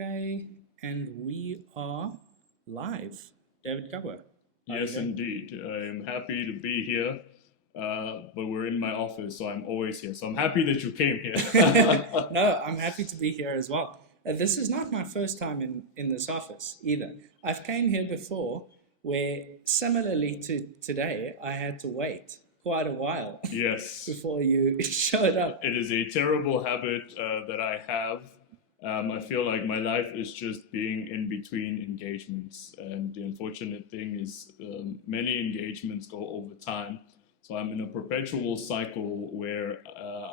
Okay, and we are live. David Kabwa. Yes, indeed. I am happy to be here, but we're in my office, so I'm always here. So I'm happy that you came here. No, I'm happy to be here as well. This is not my first time in this office either. I've came here before where, similarly to today, I had to wait quite a while Yes, before you showed up. it is a terrible habit that I have. I feel like my life is just being in between engagements, and the unfortunate thing is many engagements go over time. So I'm in a perpetual cycle where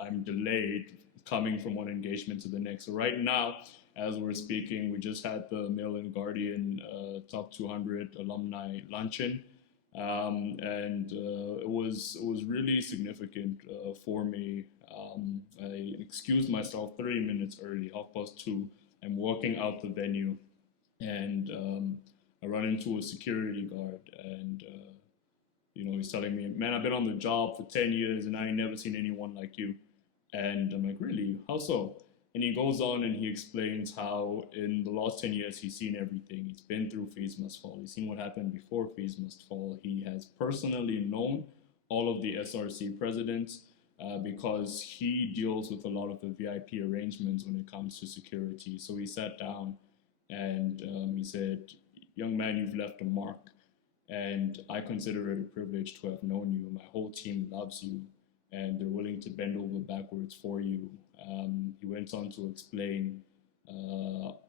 I'm delayed coming from one engagement to the next. So right now, as we're speaking, we just had the Mail and Guardian Top 200 alumni luncheon, and it was really significant for me. I excused myself 30 minutes early, 2:30. I'm walking out the venue, and I run into a security guard, and he's telling me, "Man, I've been on the job for 10 years, and I ain't never seen anyone like you." And I'm like, "Really? How so?" And he goes on and he explains how in the last 10 years he's seen everything. He's been through Fees Must Fall. He's seen what happened before Fees Must Fall. He has personally known all of the SRC presidents because he deals with a lot of the VIP arrangements when it comes to security. So he sat down and he said, "Young man, you've left a mark. And I consider it a privilege to have known you. My whole team loves you, and they're willing to bend over backwards for you." He went on to explain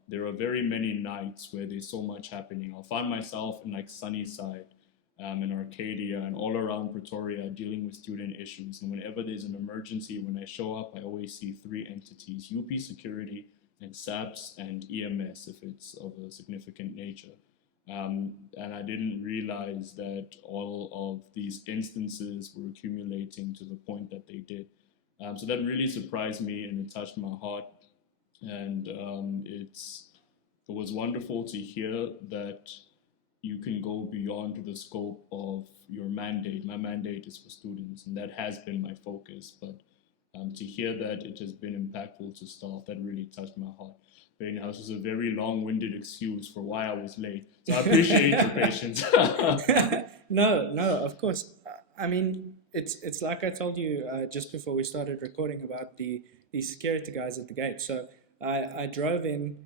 there are very many nights where there's so much happening. I'll find myself in like Sunnyside, in Arcadia, and all around Pretoria dealing with student issues. And whenever there's an emergency, when I show up, I always see three entities: UP Security and SAPS and EMS if it's of a significant nature. And I didn't realize that all of these instances were accumulating to the point that they did. So that really surprised me and it touched my heart. And it was wonderful to hear that you can go beyond the scope of your mandate. My mandate is for students, and that has been my focus. But to hear that it has been impactful to staff, that really touched my heart. But anyhow, this was a very long-winded excuse for why I was late. So I appreciate your patience. No, of course. I mean, it's like I told you just before we started recording about the security guys at the gate. So I drove in.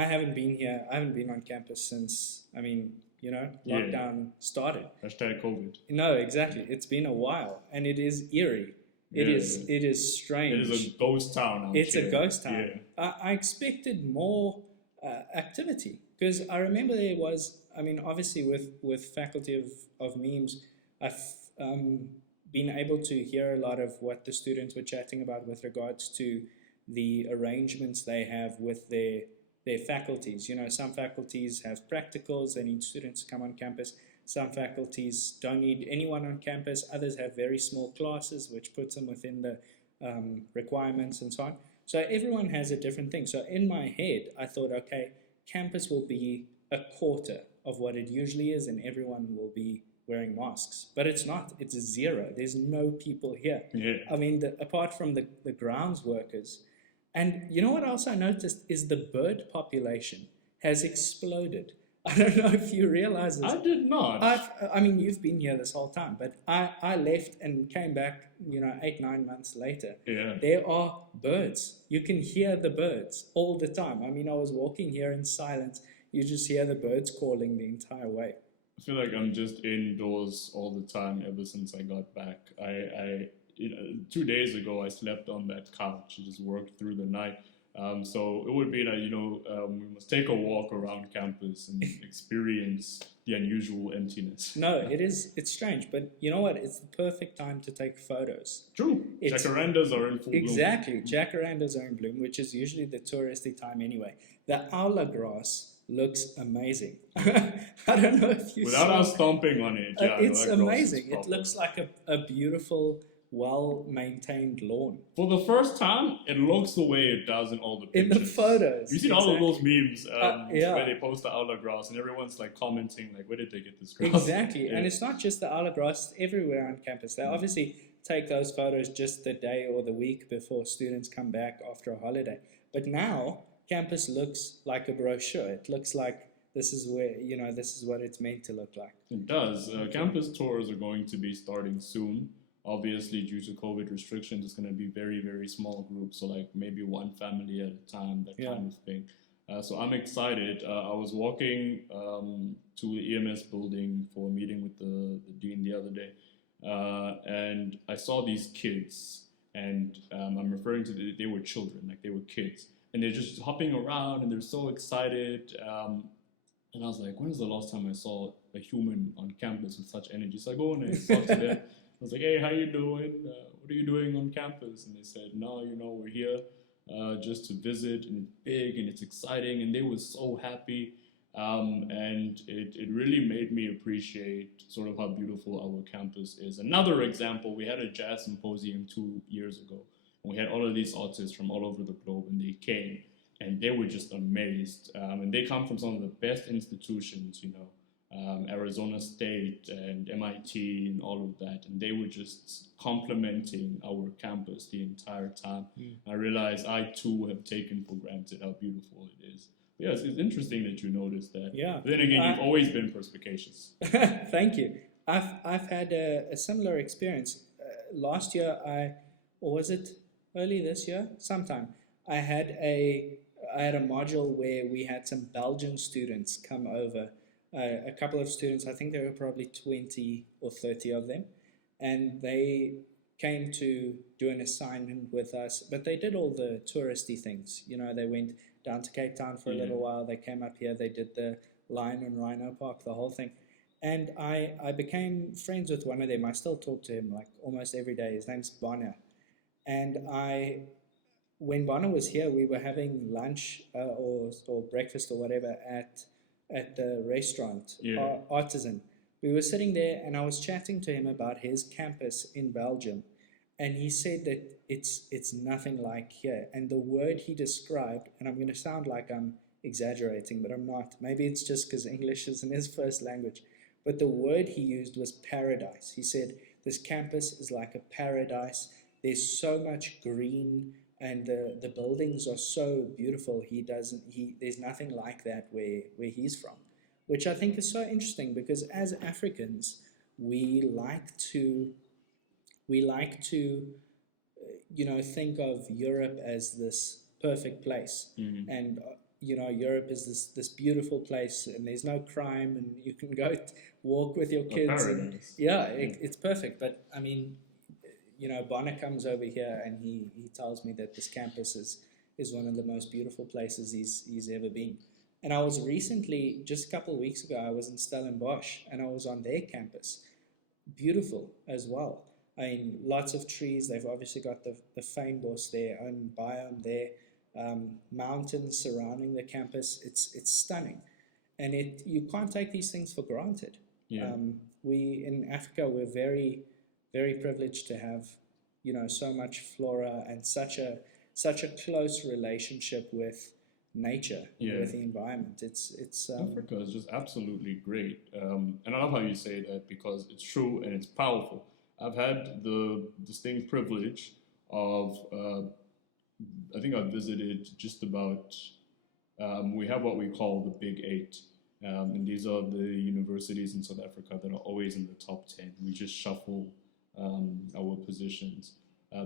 I haven't been here. I haven't been on campus since, lockdown started. Hashtag COVID. No, exactly. It's been a while, and it is eerie. It is strange. It is a ghost town. It's a ghost town. Yeah. I expected more activity because I remember there was. I mean, obviously with faculty of memes, I've been able to hear a lot of what the students were chatting about with regards to the arrangements they have with their faculties. Some faculties have practicals; they need students to come on campus. Some faculties don't need anyone on campus. Others have very small classes, which puts them within the requirements and so on. So everyone has a different thing. So in my head, I thought, okay, campus will be a quarter of what it usually is, and everyone will be wearing masks. But it's not. It's zero. There's no people here. Yeah. I mean, apart from the grounds workers. And you know what else I noticed is the bird population has exploded. I don't know if you realize this. I did not. I mean, you've been here this whole time, but I left and came back, 8-9 months later. Yeah. There are birds. You can hear the birds all the time. I mean, I was walking here in silence. You just hear the birds calling the entire way. I feel like I'm just indoors all the time ever since I got back. I 2 days ago, I slept on that couch. I just worked through the night. So it would be that, we must take a walk around campus and experience the unusual emptiness. No, it's strange, but you know what? It's the perfect time to take photos. True. Jacarandas are in full bloom. Exactly. Jacarandas are in bloom, which is usually the touristy time anyway. The aula grass looks amazing. I don't know if you Without us stomping on it, yeah. It's amazing. It looks like a beautiful, well-maintained lawn. For the first time, it looks the way it does in all the pictures. In the photos. You've seen all of those memes yeah. where they post the aula grass and everyone's like commenting, like, where did they get this grass? Exactly. Yeah. And it's not just the aula grass, it's everywhere on campus. They obviously take those photos just the day or the week before students come back after a holiday. But now campus looks like a brochure. It looks like this is where, this is what it's meant to look like. It does. Campus tours are going to be starting soon. Obviously, due to COVID restrictions, it's going to be very, very small groups, so like maybe one family at a time, that Yeah. kind of thing. So I'm excited. I was walking to the EMS building for a meeting with the dean the other day, and I saw these kids, and I'm referring to they were children, like they were kids, and they're just hopping around, and they're so excited. And I was like, when was the last time I saw a human on campus with such energy? So I go and I talk to them. I was like, hey, how you doing? What are you doing on campus? And they said, no, we're here just to visit, and it's big and it's exciting. And they were so happy. And it really made me appreciate sort of how beautiful our campus is. Another example, we had a jazz symposium 2 years ago. And we had all of these artists from all over the globe, and they came. And they were just amazed. And they come from some of the best institutions, Arizona State and MIT and all of that. And they were just complimenting our campus the entire time. I realized I too have taken for granted how beautiful it is. Yes, it's interesting that you noticed that. Yeah. But then again, you've always been perspicacious. Thank you. I've had a similar experience. Last year, or was it early this year? Sometime. I had a module where we had some Belgian students come over, a couple of students, I think there were probably 20 or 30 of them, and they came to do an assignment with us, but they did all the touristy things. They went down to Cape Town for a little while, they came up here, they did the Lion and Rhino Park, the whole thing. And I became friends with one of them. I still talk to him like almost every day. His name's Bonner. And when Bonner was here, we were having lunch or breakfast or whatever at the restaurant, Artisan. We were sitting there, and I was chatting to him about his campus in Belgium, and he said that it's nothing like here. And the word he described, and I'm going to sound like I'm exaggerating, but I'm not. Maybe it's just because English isn't his first language. But the word he used was paradise. He said, this campus is like a paradise. There's so much green, and the buildings are so beautiful. There's nothing like that where he's from, which I think is so interesting, because as Africans, we like to think of Europe as this perfect place, and Europe is this beautiful place, and there's no crime, and you can go walk with your kids. It's perfect. But I mean, Bonner comes over here, and he tells me that this campus is one of the most beautiful places he's ever been. And I was recently, just a couple of weeks ago, I was in Stellenbosch, and I was on their campus. Beautiful as well. I mean, lots of trees. They've obviously got the fynbos there, own biome there, mountains surrounding the campus. It's stunning, and you can't take these things for granted. We in Africa, we're very, very privileged to have so much flora and such a close relationship with nature, with the environment. It's Africa is just absolutely great, and I love how you say that, because it's true and it's powerful. I've had the distinct privilege of I think I've visited just about we have what we call the Big Eight, and these are the universities in South Africa that are always in the top 10. We just shuffle our positions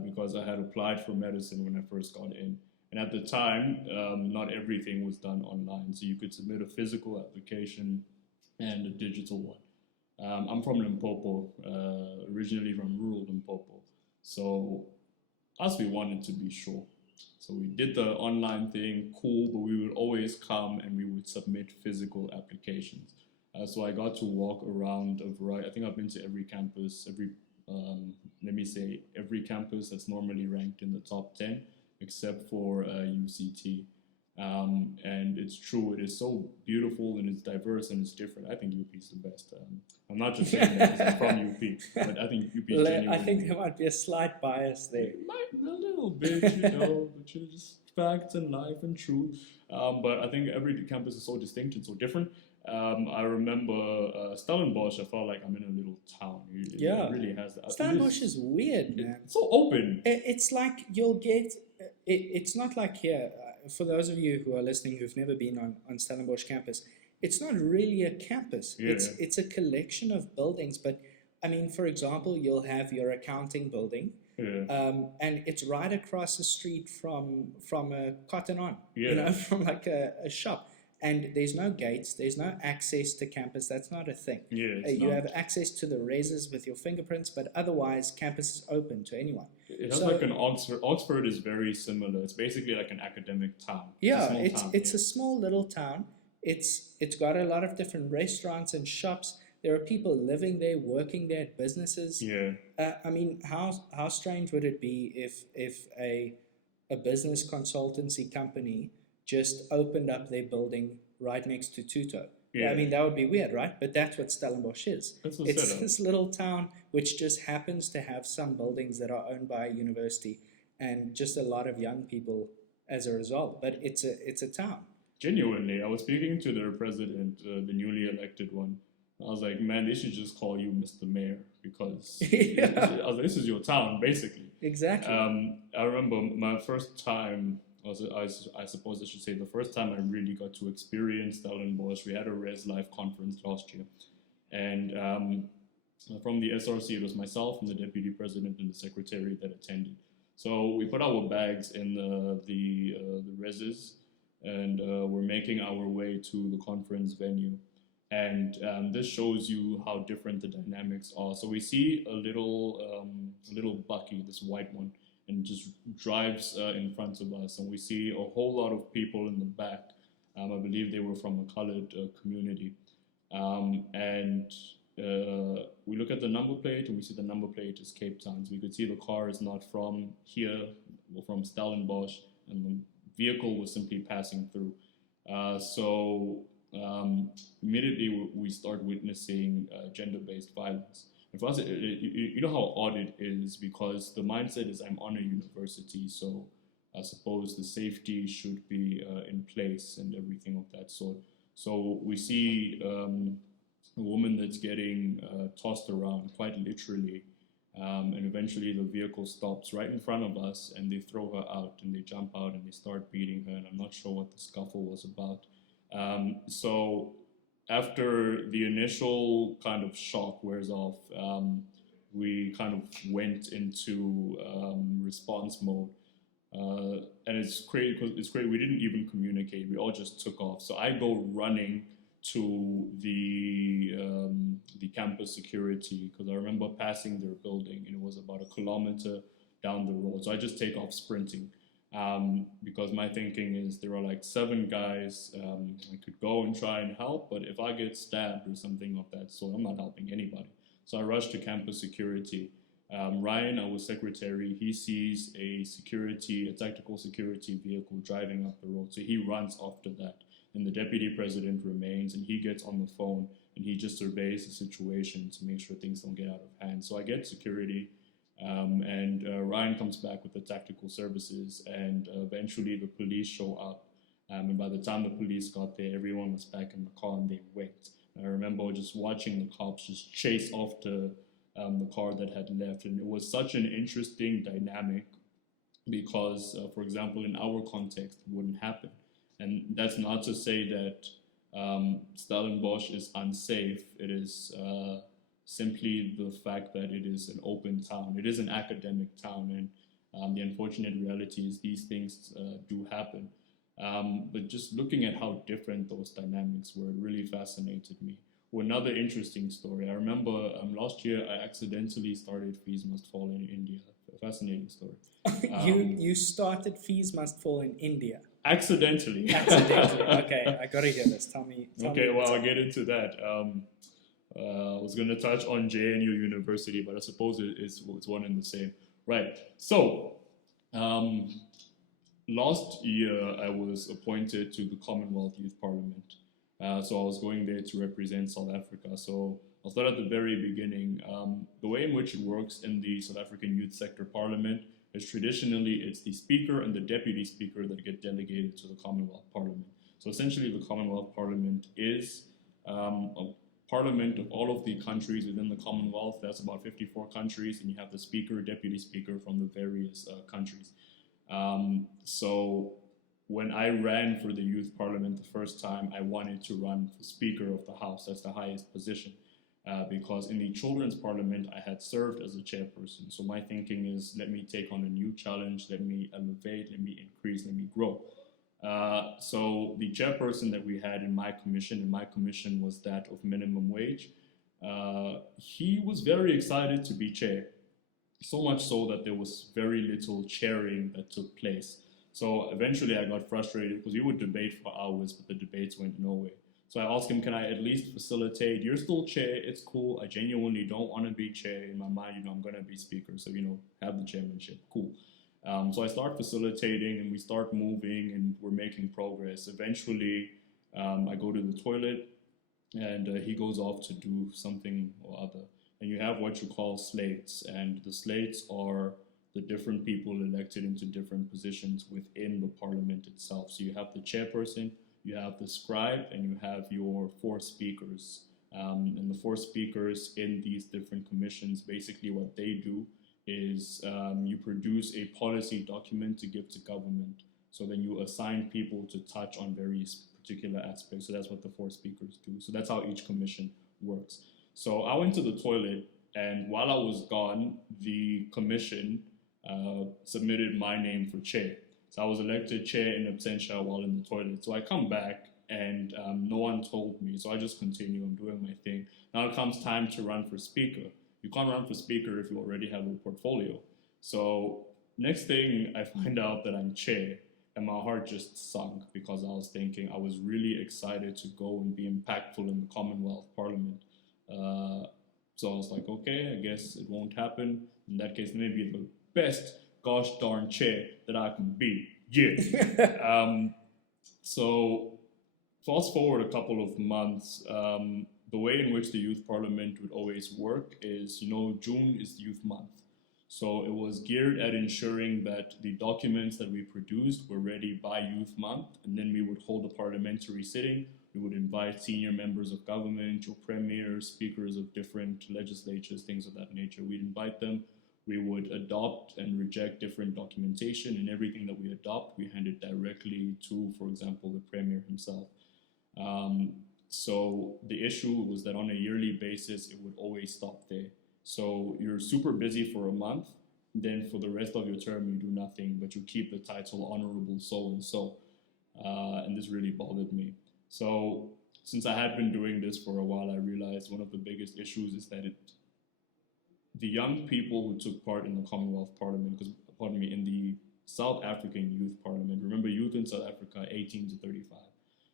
because I had applied for medicine when I first got in. And at the time, not everything was done online. So you could submit a physical application and a digital one. I'm from Limpopo, originally from rural Limpopo. So we wanted to be sure. So we did the online thing, cool, but we would always come and we would submit physical applications. So I got to walk around a variety. I think I've been to every campus, every campus that's normally ranked in the top 10, except for UCT. And it's true, it is so beautiful and it's diverse and it's different. I think UP is the best. I'm not just saying that because I'm from UP, but I think UP is genuinely. I think there might be a slight bias there. A little bit, but just facts and life and truth. But I think every campus is so distinct and so different. I remember Stellenbosch, I felt like I'm in a little town. It really has that. Stellenbosch is weird, man. It's so open. It's like you'll get, it's not like here. for those of you who are listening who've never been on Stellenbosch campus, it's not really a campus. Yeah. It's a collection of buildings. But I mean, for example, you'll have your accounting building, and it's right across the street from a Cotton On, from like a shop. And there's no gates, there's no access to campus. That's not a thing. You have access to the reses with your fingerprints, but otherwise, campus is open to anyone. It has like an Oxford. Oxford is very similar. It's basically like an academic town. It's a small little town. It's got a lot of different restaurants and shops. There are people living there, working there, businesses. I mean, how strange would it be if a business consultancy company just opened up their building right next to Tuto? I mean, that would be weird, right? But that's what Stellenbosch is. It's this little town which just happens to have some buildings that are owned by a university and just a lot of young people as a result. But it's a town. Genuinely, I was speaking to their president, the newly elected one. I was like, man, they should just call you Mr. Mayor because I was like, this is your town, basically. Exactly. I remember my first time, I suppose I should say the first time I really got to experience Stellenbosch. We had a Res Life conference last year. And from the SRC, it was myself and the deputy president and the secretary that attended. So we put our bags in the reses, and we're making our way to the conference venue. And this shows you how different the dynamics are. So we see a little Bucky, this white one, and just drives in front of us. And we see a whole lot of people in the back. I believe they were from a colored community. And we look at the number plate, and we see the number plate is Cape Town. So we could see the car is not from here or from Stellenbosch, and the vehicle was simply passing through. Immediately we start witnessing gender-based violence. And for us, you know how odd it is, because the mindset is I'm on a university, so I suppose the safety should be in place and everything of that sort. So we see a woman that's getting tossed around quite literally, and eventually the vehicle stops right in front of us, and they throw her out, and they jump out and they start beating her, and I'm not sure what the scuffle was about. So after the initial kind of shock wears off, we kind of went into response mode. And it's great because we didn't even communicate. We all just took off. So I go running to the campus security, because I remember passing their building, and it was about 1 kilometer down the road. So I just take off sprinting. Because my thinking is there are like 7 guys. I could go and try and help, but if I get stabbed or something of that sort, I'm not helping anybody. So I rush to campus security. Ryan, our secretary, he sees a tactical security vehicle driving up the road. So he runs after that. And the deputy president remains, and he gets on the phone, and he just surveys the situation to make sure things don't get out of hand. So I get security. And Ryan comes back with the tactical services, and eventually the police show up. And by the time the police got there, everyone was back in the car, and they wait. And I remember just watching the cops just chase after the car that had left. And it was such an interesting dynamic because, for example, in our context, it wouldn't happen. And that's not to say that Stellenbosch is unsafe. It is simply the fact that it is an open town. It is an academic town, and the unfortunate reality is these things do happen. But just looking at how different those dynamics were, it really fascinated me. Well, another interesting story. I remember last year I accidentally started Fees Must Fall in India. A fascinating story. You started Fees Must Fall in India? Accidentally. Okay, I gotta hear this. Tell me. I'll get into that. I was going to touch on JNU University, but I suppose it's one and the same. Right. So, last year I was appointed to the Commonwealth Youth Parliament. So I was going there to represent South Africa. So I'll start at the very beginning. The way in which it works in the South African Youth Sector Parliament is traditionally it's the Speaker and the Deputy Speaker that get delegated to the Commonwealth Parliament. So essentially the Commonwealth Parliament is a parliament of all of the countries within the Commonwealth. That's about 54 countries, and you have the Speaker, Deputy Speaker from the various countries. So when I ran for the youth parliament the first time, I wanted to run for Speaker of the House. That's the highest position. Because in the children's parliament, I had served as a chairperson. So my thinking is, let me take on a new challenge, let me elevate, let me increase, let me grow. So the chairperson that we had in my commission, and my commission was that of minimum wage, he was very excited to be chair. So much so that there was very little chairing that took place. So eventually I got frustrated because we would debate for hours, but the debates went nowhere. So I asked him, can I at least facilitate? You're still chair, it's cool. I genuinely don't want to be chair. In my mind, I'm going to be speaker. So, have the chairmanship, cool. So I start facilitating and we start moving and we're making progress. Eventually, I go to the toilet and he goes off to do something or other. And you have what you call slates, and the slates are the different people elected into different positions within the parliament itself. So you have the chairperson, you have the scribe, and you have your 4 speakers. And the 4 speakers in these different commissions, basically what they do is you produce a policy document to give to government. So then you assign people to touch on various particular aspects. So that's what the 4 speakers do. So that's how each commission works. So I went to the toilet, and while I was gone, the commission submitted my name for chair. So I was elected chair in absentia while in the toilet. So I come back, and no one told me. So I just continue. I'm doing my thing. Now it comes time to run for speaker. You can't run for speaker if you already have a portfolio. So next thing, I find out that I'm chair, and my heart just sunk because I was thinking I was really excited to go and be impactful in the Commonwealth Parliament. So I was like, okay, I guess it won't happen. In that case, maybe the best gosh darn chair that I can be. Yeah. So fast forward a couple of months, the way in which the youth parliament would always work is, June is youth month. So it was geared at ensuring that the documents that we produced were ready by youth month, and then we would hold a parliamentary sitting. We would invite senior members of government, your premiers, speakers of different legislatures, things of that nature. We'd invite them. We would adopt and reject different documentation, and everything that we adopt, we hand it directly to, for example, the premier himself. So the issue was that on a yearly basis, it would always stop there. So you're super busy for a month, then for the rest of your term, you do nothing, but you keep the title honorable so-and-so. And this really bothered me. So since I had been doing this for a while, I realized one of the biggest issues is that the young people who took part in the Commonwealth Parliament, in the South African Youth Parliament, remember youth in South Africa, 18 to 35.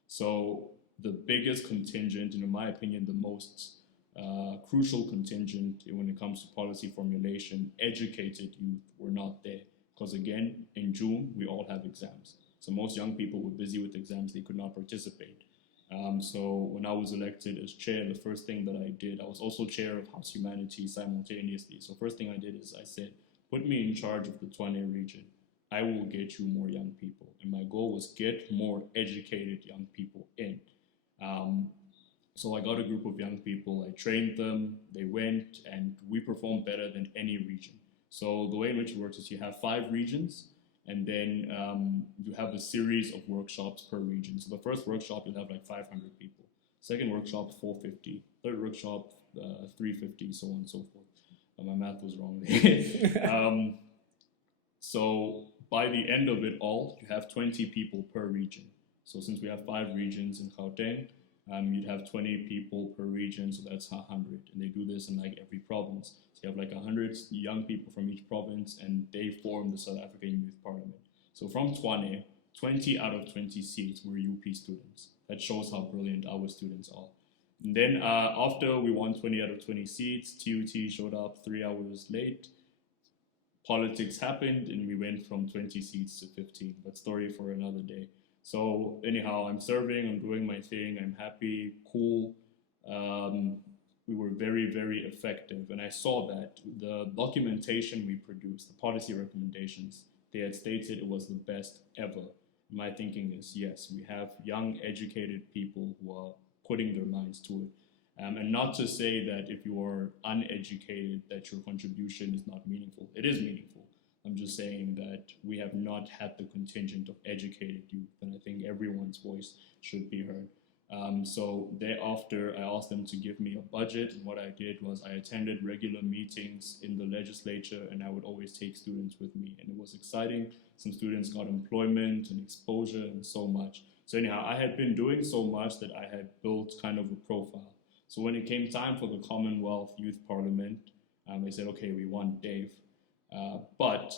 So the biggest contingent, and in my opinion, the most crucial contingent when it comes to policy formulation, educated youth, were not there. Because again, in June, we all have exams. So most young people were busy with exams, they could not participate. So when I was elected as chair, the first thing that I did, I was also chair of House Humanities simultaneously. So first thing I did is I said, put me in charge of the Tshwane region. I will get you more young people. And my goal was get more educated young people in. So I got a group of young people, I trained them, they went, and we performed better than any region. So the way in which it works is you have 5 regions, and then you have a series of workshops per region. So the first workshop, you'll have like 500 people. Second workshop, 450. Third workshop, 350, so on and so forth. My math was wrong there. So by the end of it all, you have 20 people per region. So since we have 5 regions in Gauteng, you'd have 20 people per region, so that's 100. And they do this in like every province. So you have like 100 young people from each province, and they form the South African Youth Parliament. So from Tshwane, 20 out of 20 seats were UP students. That shows how brilliant our students are. And then after we won 20 out of 20 seats, TUT showed up 3 hours late. Politics happened, and we went from 20 seats to 15. But story for another day. So anyhow, I'm serving, I'm doing my thing, I'm happy, cool. We were very, very effective. And I saw that the documentation we produced, the policy recommendations, they had stated it was the best ever. My thinking is, yes, we have young, educated people who are putting their minds to it. And not to say that if you are uneducated, that your contribution is not meaningful. It is meaningful. I'm just saying that we have not had the contingent of educated youth, and I think everyone's voice should be heard. So thereafter, I asked them to give me a budget, and what I did was I attended regular meetings in the legislature, and I would always take students with me, and it was exciting. Some students got employment and exposure and so much. So anyhow, I had been doing so much that I had built kind of a profile. So when it came time for the Commonwealth Youth Parliament, they said, okay, we want Dave, but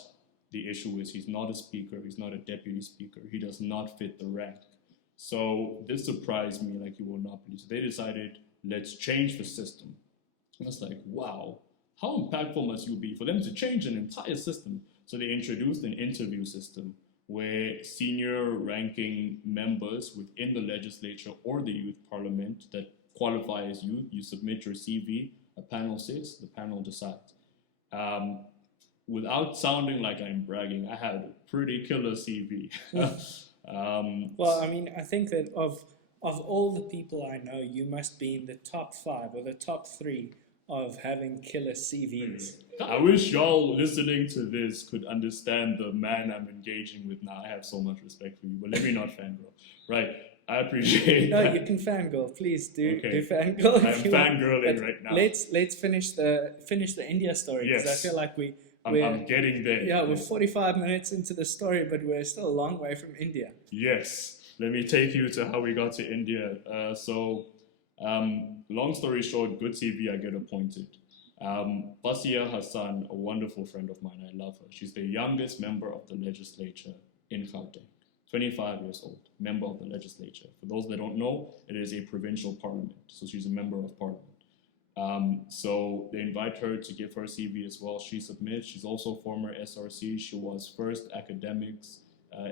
the issue is he's not a speaker, he's not a deputy speaker, he does not fit the rank. So this surprised me like you will not believe. So they decided, let's change the system. And I was like, wow, how impactful must you be for them to change an entire system? So they introduced an interview system where senior ranking members within the legislature or the youth parliament that qualify as youth, you submit your CV, a panel sits, the panel decides. Without sounding like I'm bragging, I had a pretty killer CV. Well, I mean, I think that of all the people I know, you must be in the top 5 or the top 3 of having killer CVs. I wish y'all listening to this could understand the man I'm engaging with now. I have so much respect for you, but let me not fangirl. Right, I appreciate No, that. you can fangirl. Please do Okay. do fangirl. I'm if you want. fangirling But right now. Let's finish the India story, because Yes. I feel like we're I'm getting there. yeah, we're 45 minutes into the story, but we're still a long way from India. Yes, let me take you to how we got to India. Long story short, good TV, I get appointed. Basia Hassan, a wonderful friend of mine, I love her. She's the youngest member of the legislature in Gauteng, 25 years old, member of the legislature. For those that don't know, it is a provincial parliament, so she's a member of parliament. So they invite her to give her CV as well. She submits. She's also former SRC. She was first academics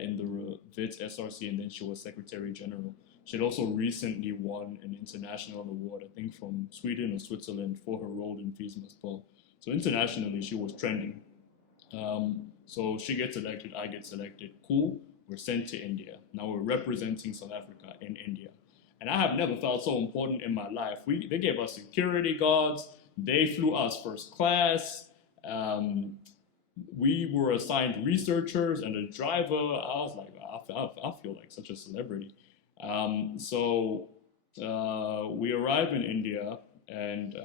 in the WITS SRC, and then she was Secretary General. She had also recently won an international award, I think from Sweden or Switzerland, for her role in FISMA as well. So internationally, she was trending. So she gets elected, I get selected. Cool, we're sent to India. Now we're representing South Africa in India. And I have never felt so important in my life. They gave us security guards. They flew us first class. We were assigned researchers and a driver. I was like, I feel like such a celebrity. We arrive in India, and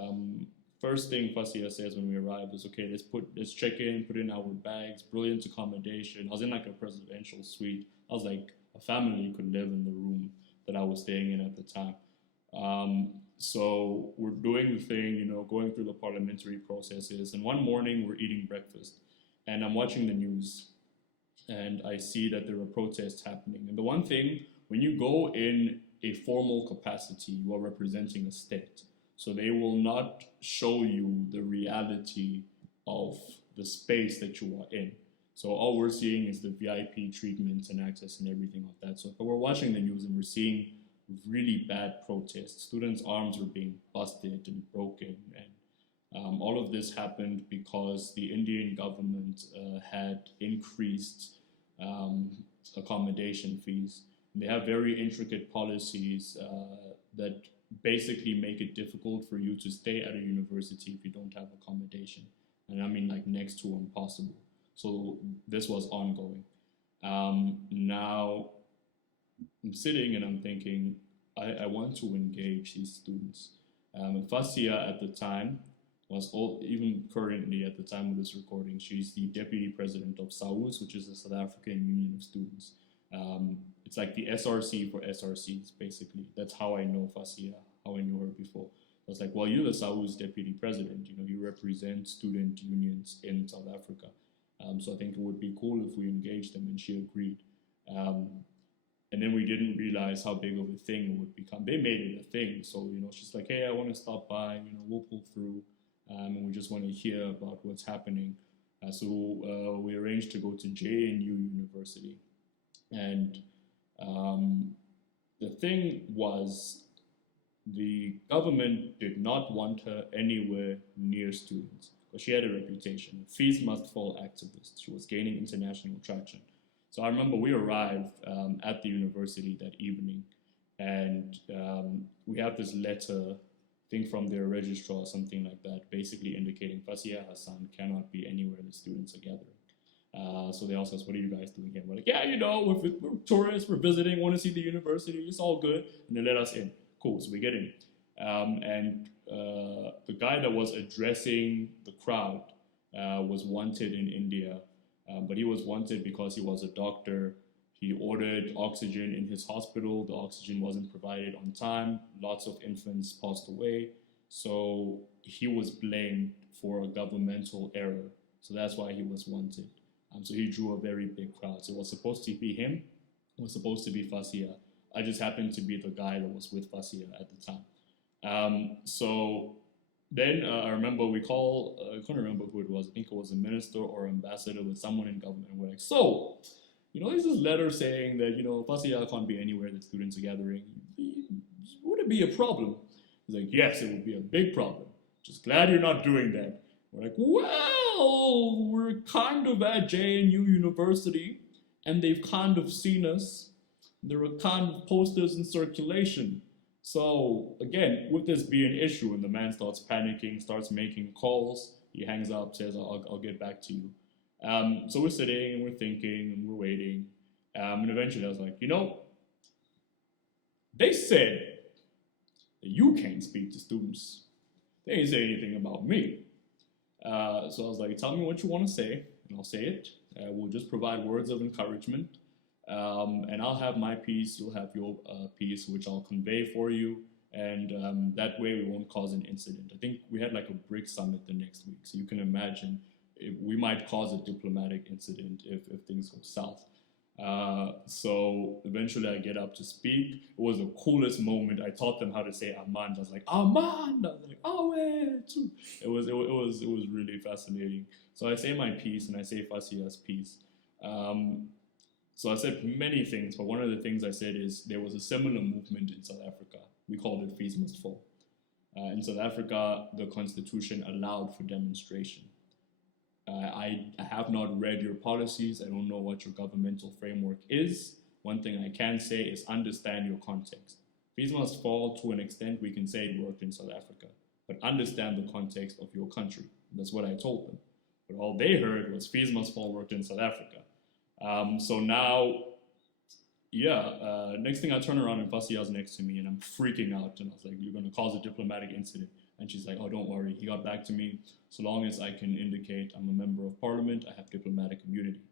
first thing Fasia says when we arrive is, okay, let's check in, put in our bags, brilliant accommodation. I was in like a presidential suite. I was like, a family could live in the room that I was staying in at the time. So we're doing the thing, going through the parliamentary processes. And one morning we're eating breakfast, and I'm watching the news, and I see that there are protests happening. And the one thing, when you go in a formal capacity, you are representing a state. So they will not show you the reality of the space that you are in. So all we're seeing is the VIP treatments and access and everything of that sort. But we're watching the news and we're seeing really bad protests. Students' arms were being busted and broken. And all of this happened because the Indian government had increased accommodation fees. And they have very intricate policies that basically make it difficult for you to stay at a university if you don't have accommodation. And I mean like next to impossible. So this was ongoing. Now I'm sitting and I'm thinking, I want to engage these students. Fasia at the time even currently at the time of this recording, she's the deputy president of SAUS, which is the South African Union of Students. It's like the SRC for SRCs, basically. That's how I know Fasia, how I knew her before. I was like, well, you're the SAUS deputy president. You represent student unions in South Africa. So I think it would be cool if we engaged them, and she agreed. And then we didn't realize how big of a thing it would become. They made it a thing. So, she's like, hey, I want to stop by, we'll pull through. And we just want to hear about what's happening. So we arranged to go to JNU University. And the thing was, the government did not want her anywhere near students, because she had a reputation. Fees must fall activist. She was gaining international traction. So I remember we arrived at the university that evening, and we have this letter, I think from their registrar or something like that, basically indicating Fasia Hassan cannot be anywhere the students are gathering. So they asked us, what are you guys doing here? We're like, yeah, we're tourists, we're visiting, want to see the university, it's all good. And they let us in. Cool, so we get in. And the guy that was addressing the crowd was wanted in India, but he was wanted because he was a doctor. He ordered oxygen in his hospital. The oxygen wasn't provided on time. Lots of infants passed away. So he was blamed for a governmental error. So that's why he was wanted. So he drew a very big crowd. So it was supposed to be him. It was supposed to be Fasia. I just happened to be the guy that was with Fasia at the time. So then I remember I can't remember who it was. I think it was a minister or ambassador with someone in government. And we're like, so, there's this letter saying that, Fasia can't be anywhere that students are gathering. Would it be a problem? He's like, yes, it would be a big problem. Just glad you're not doing that. We're like, well, we're kind of at JNU University, and they've kind of seen us. There are kind of posters in circulation. So, again, would this be an issue? And the man starts panicking, starts making calls. He hangs up, says, I'll get back to you. So we're sitting, and we're thinking, and we're waiting. And eventually I was like, they said that you can't speak to students. They didn't say anything about me. So I was like, tell me what you want to say, and I'll say it. We'll just provide words of encouragement. And I'll have my piece, you'll have your piece, which I'll convey for you. And that way we won't cause an incident. I think we had like a BRICS summit the next week. So you can imagine we might cause a diplomatic incident if things go south. So eventually I get up to speak. It was the coolest moment. I taught them how to say Amand. I was like, Amand. I was like, too. It was really fascinating. So I say my piece and I say Fasia's piece. So I said many things, but one of the things I said is there was a similar movement in South Africa. We called it Fees Must Fall. In South Africa, the constitution allowed for demonstration. I have not read your policies. I don't know what your governmental framework is. One thing I can say is understand your context. Fees must fall to an extent we can say it worked in South Africa, but understand the context of your country. That's what I told them. But all they heard was fees must fall worked in South Africa. So now, next thing I turn around and Fasia's next to me and I'm freaking out and I was like, you're going to cause a diplomatic incident. And she's like, oh, don't worry. He got back to me. So long as I can indicate I'm a member of parliament, I have diplomatic immunity.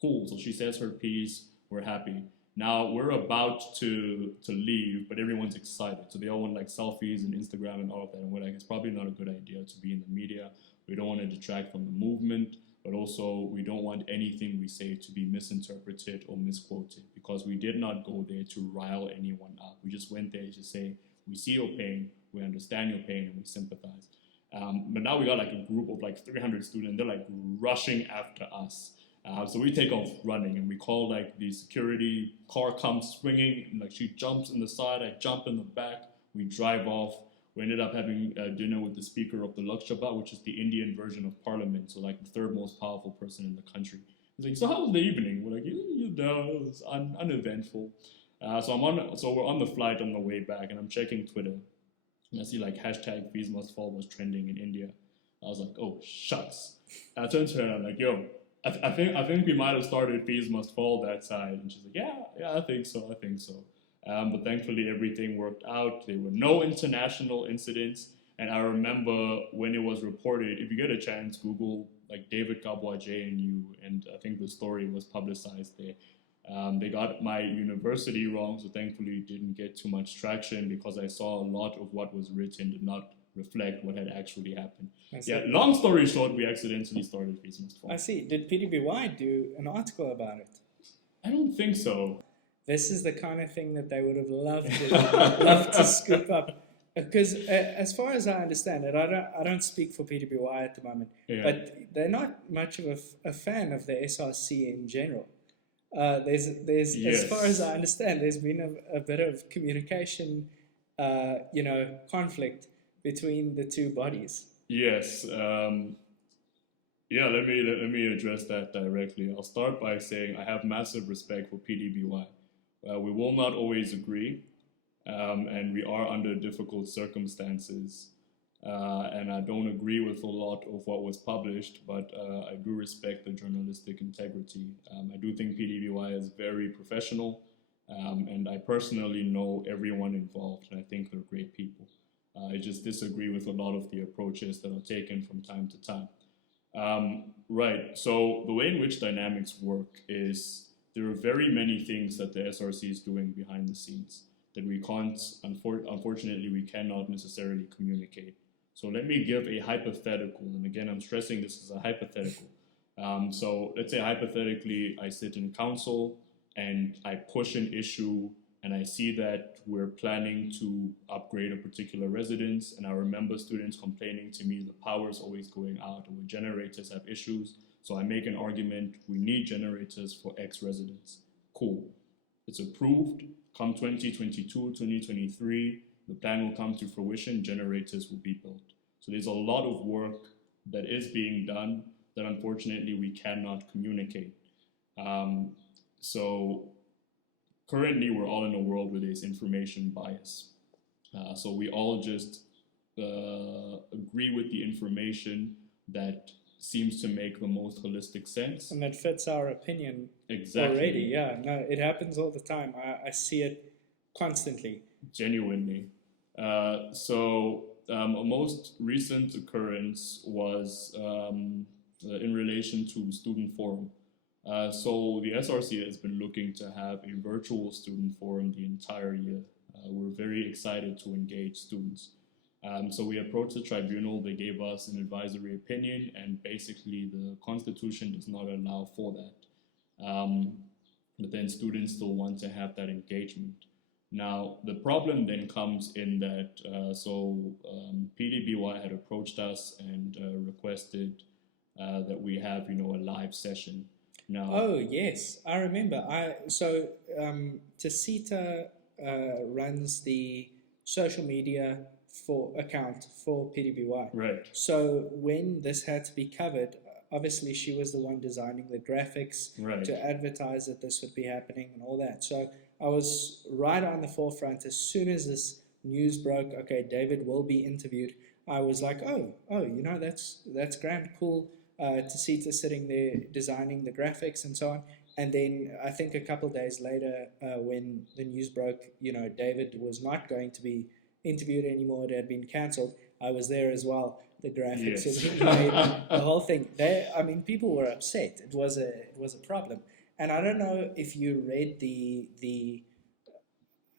Cool. So she says her piece. We're happy. Now we're about to leave, but everyone's excited. So they all want like selfies and Instagram and all of that. And we're like, it's probably not a good idea to be in the media. We don't want to detract from the movement, but also we don't want anything we say to be misinterpreted or misquoted because we did not go there to rile anyone up. We just went there to say, we see your pain, we understand your pain, and we sympathize. But now we got like a group of like 300 students. They're like rushing after us. So we take off running and we call like the security car comes swinging and like she jumps in the side, I jump in the back, we drive off. We ended up having dinner with the speaker of the Lok Sabha, which is the Indian version of parliament, so like the third most powerful person in the country. He's like, so how was the evening? We're like, it was uneventful. So we're on the flight on the way back and I'm checking Twitter. And I see like hashtag fees must fall was trending in India. I was like, oh shucks. And I turned to her and I'm like, yo, I think we might have started fees must fall that side. And she's like, yeah, I think so. But thankfully everything worked out. There were no international incidents. And I remember when it was reported, if you get a chance, Google like David Kabwa JNU, and I think the story was publicized there. They got my university wrong, so thankfully it didn't get too much traction because I saw a lot of what was written did not reflect what had actually happened. Yeah, long story short, we accidentally started Fees Must Fall. I see. Did PDBY do an article about it? I don't think so. This is the kind of thing that they would have loved to scoop up. Because as far as I understand it, I don't speak for PDBY at the moment, but they're not much of a fan of the SRC in general. There's yes. As far as I understand, there's been a bit of communication, conflict between the two bodies. Yes. Let me address that directly. I'll start by saying I have massive respect for PDBY. We will not always agree, and we are under difficult circumstances. and I don't agree with a lot of what was published, but I do respect the journalistic integrity. I do think PDBY is very professional, and I personally know everyone involved, and I think they're great people. I just disagree with a lot of the approaches that are taken from time to time. Right, so the way in which dynamics work is there are very many things that the SRC is doing behind the scenes that we can't, unfortunately, we cannot necessarily communicate. So let me give a hypothetical, and again, I'm stressing this is a hypothetical. So let's say hypothetically, I sit in council and I push an issue and I see that we're planning to upgrade a particular residence and I remember students complaining to me the power is always going out or the generators have issues. So I make an argument, we need generators for X residents. Cool. It's approved. Come 2022, 2023, the plan will come to fruition, generators will be built. So there's a lot of work that is being done that unfortunately we cannot communicate. So currently we're all in a world where there's information bias. So we all just agree with the information that seems to make the most holistic sense. And that fits our opinion Exactly. already. Yeah, no, it happens all the time. I see it constantly. Genuinely. So a most recent occurrence was in relation to the student forum. So the SRC has been looking to have a virtual student forum the entire year. We're very excited to engage students. So we approached the tribunal, they gave us an advisory opinion, and basically the constitution does not allow for that. But then students still want to have that engagement. Now, the problem then comes in that, PDBY had approached us and requested that we have, a live session. Now, Oh, yes, I remember. Tasita runs the social media account for PDBY. right, So when this had to be covered, obviously she was the one designing the graphics right, to advertise that this would be happening and all that. So I was right on the forefront. As soon as this news broke, okay, David will be interviewed, I was like, oh, that's grand, cool. Tasita sitting there designing the graphics and so on. And then I think a couple of days later, when the news broke, David was not going to be interviewed anymore. It had been cancelled. I was there as well. The graphics Yes. had been made, the whole thing. People were upset. It was a problem. And I don't know if you read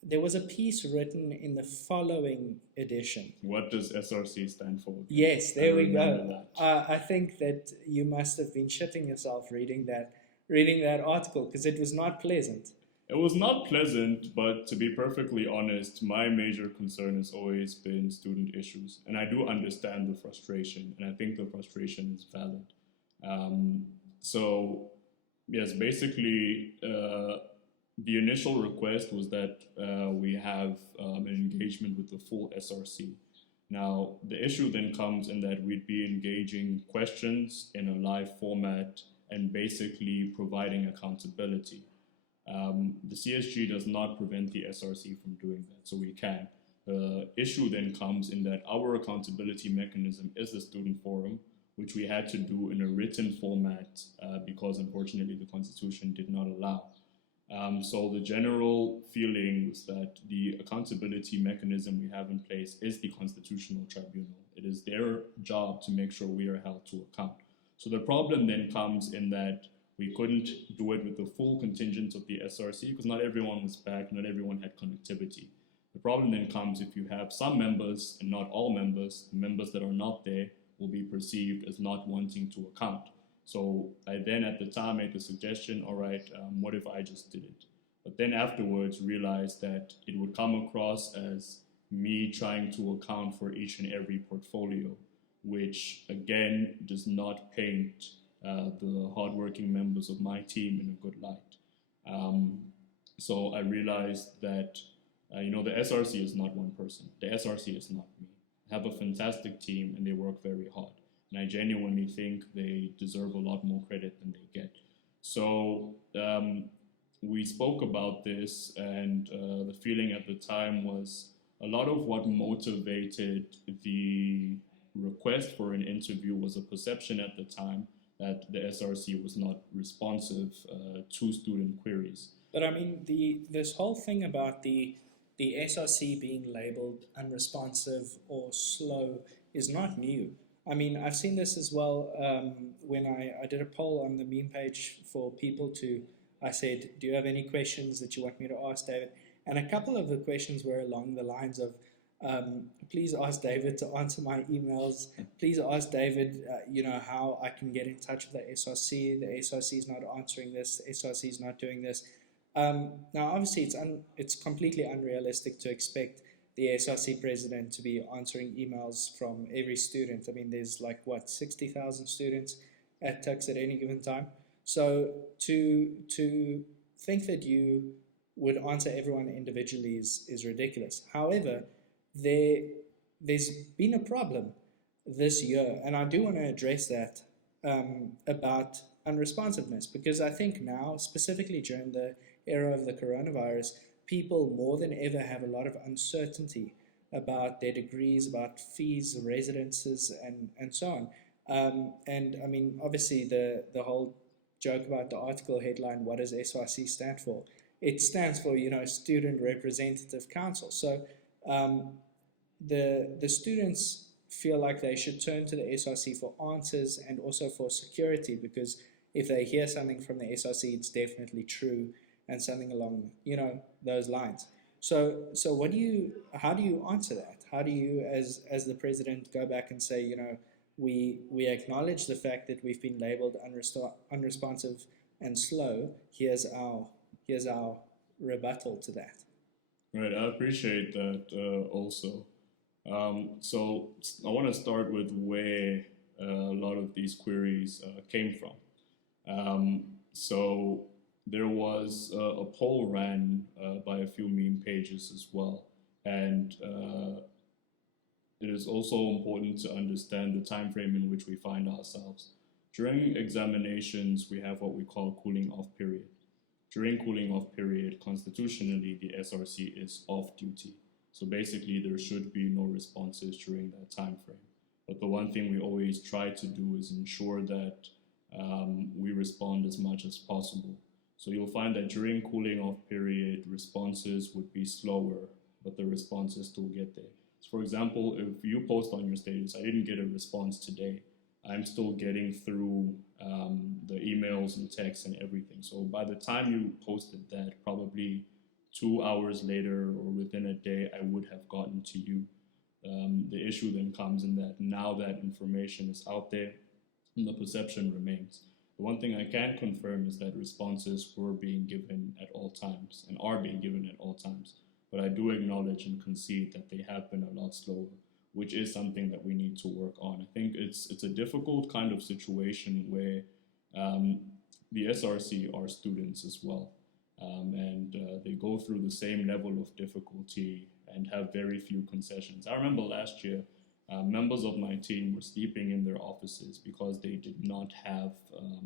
there was a piece written in the following edition. What does SRC stand for? Yes, there we remember go. that. I think that you must have been shitting yourself reading that article because it was not pleasant. It was not pleasant, but to be perfectly honest, my major concern has always been student issues. And I do understand the frustration, and I think the frustration is valid. Yes, basically, the initial request was that we have an engagement with the full SRC. Now, the issue then comes in that we'd be engaging questions in a live format and basically providing accountability. The CSG does not prevent the SRC from doing that, so we can. The issue then comes in that our accountability mechanism is the student forum, which we had to do in a written format because unfortunately the Constitution did not allow. So the general feeling was that the accountability mechanism we have in place is the Constitutional Tribunal. It is their job to make sure we are held to account. So the problem then comes in that we couldn't do it with the full contingent of the SRC because not everyone was back, not everyone had connectivity. The problem then comes if you have some members and not all members, the members that are not there will be perceived as not wanting to account. So I then at the time made the suggestion, all right, what if I just did it? But then afterwards realized that it would come across as me trying to account for each and every portfolio, which again does not paint the hardworking members of my team in a good light. So I realized that, the SRC is not one person. The SRC is not me. I have a fantastic team and they work very hard. And I genuinely think they deserve a lot more credit than they get. So we spoke about this, and the feeling at the time was a lot of what motivated the request for an interview was a perception at the time that the SRC was not responsive to student queries. But I mean, this whole thing about the SRC being labeled unresponsive or slow is not new. I mean, I've seen this as well when I did a poll on the meme page for people to, I said, do you have any questions that you want me to ask David? And a couple of the questions were along the lines of, please ask David to answer my emails. Please ask David, how I can get in touch with the SRC. The SRC is not answering this. The SRC is not doing this. Now, obviously, it's completely unrealistic to expect the SRC president to be answering emails from every student. I mean, there's 60,000 students at Tux at any given time. So to think that you would answer everyone individually is ridiculous. However, there's been a problem this year, and I do want to address that about unresponsiveness, because I think now, specifically during the era of the coronavirus, people more than ever have a lot of uncertainty about their degrees, about fees, residences, and so on. And I mean, obviously, the whole joke about the article headline, what does SRC stand for? It stands for, Student Representative Council. So the students feel like they should turn to the SRC for answers and also for security, because if they hear something from the SRC, it's definitely true, and something along those lines. So how do you answer that? How do you, as the president, go back and say, we acknowledge the fact that we've been labeled unresponsive and slow. Here's our rebuttal to that. Right, I appreciate that also. So I want to start with where a lot of these queries came from. So there was a poll ran by a few meme pages as well, and it is also important to understand the time frame in which we find ourselves. During examinations, we have what we call cooling off period. During cooling off period, constitutionally, the SRC is off duty. So basically, there should be no responses during that time frame. But the one thing we always try to do is ensure that we respond as much as possible. So you'll find that during cooling off period, responses would be slower, but the responses still get there. So for example, if you post on your status, I didn't get a response today, I'm still getting through the emails and texts and everything. So by the time you posted that, probably 2 hours later or within a day, I would have gotten to you. The issue then comes in that now that information is out there, and the perception remains. The one thing I can confirm is that responses were being given at all times and are being given at all times. But I do acknowledge and concede that they have been a lot slower, which is something that we need to work on. I think it's a difficult kind of situation where the SRC are students as well, and they go through the same level of difficulty and have very few concessions. I remember last year, members of my team were sleeping in their offices because they did not have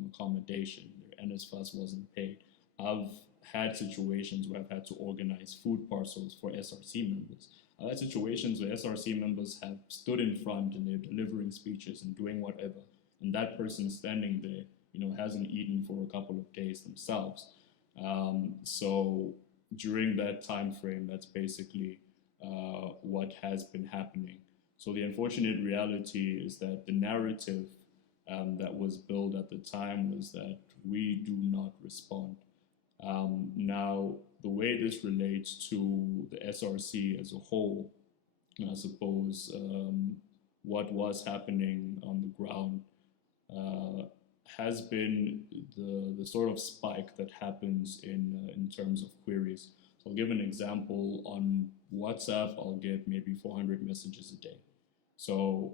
accommodation. Their NSFAS wasn't paid. I've had situations where I've had to organize food parcels for SRC members. I've had situations where SRC members have stood in front and they're delivering speeches and doing whatever, and that person standing there, hasn't eaten for a couple of days themselves. So during that time frame, that's basically what has been happening. So the unfortunate reality is that the narrative that was built at the time was that we do not respond. Now, the way this relates to the SRC as a whole, I suppose what was happening on the ground has been the sort of spike that happens in terms of queries. So I'll give an example. On WhatsApp, I'll get maybe 400 messages a day. So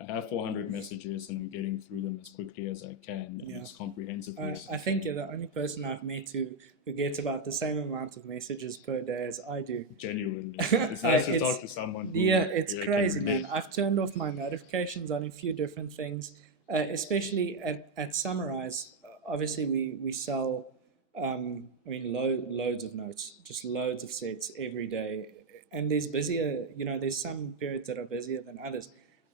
I have 400 messages and I'm getting through them as quickly as I can and as comprehensively. I think you're the only person I've met who gets about the same amount of messages per day as I do. Genuinely. It's nice to talk to someone who... Yeah, it's crazy, man. I've turned off my notifications on a few different things, especially at Summarize. Obviously, we sell, loads of notes, just loads of sets every day. and there's busier, there's some periods that are busier than others.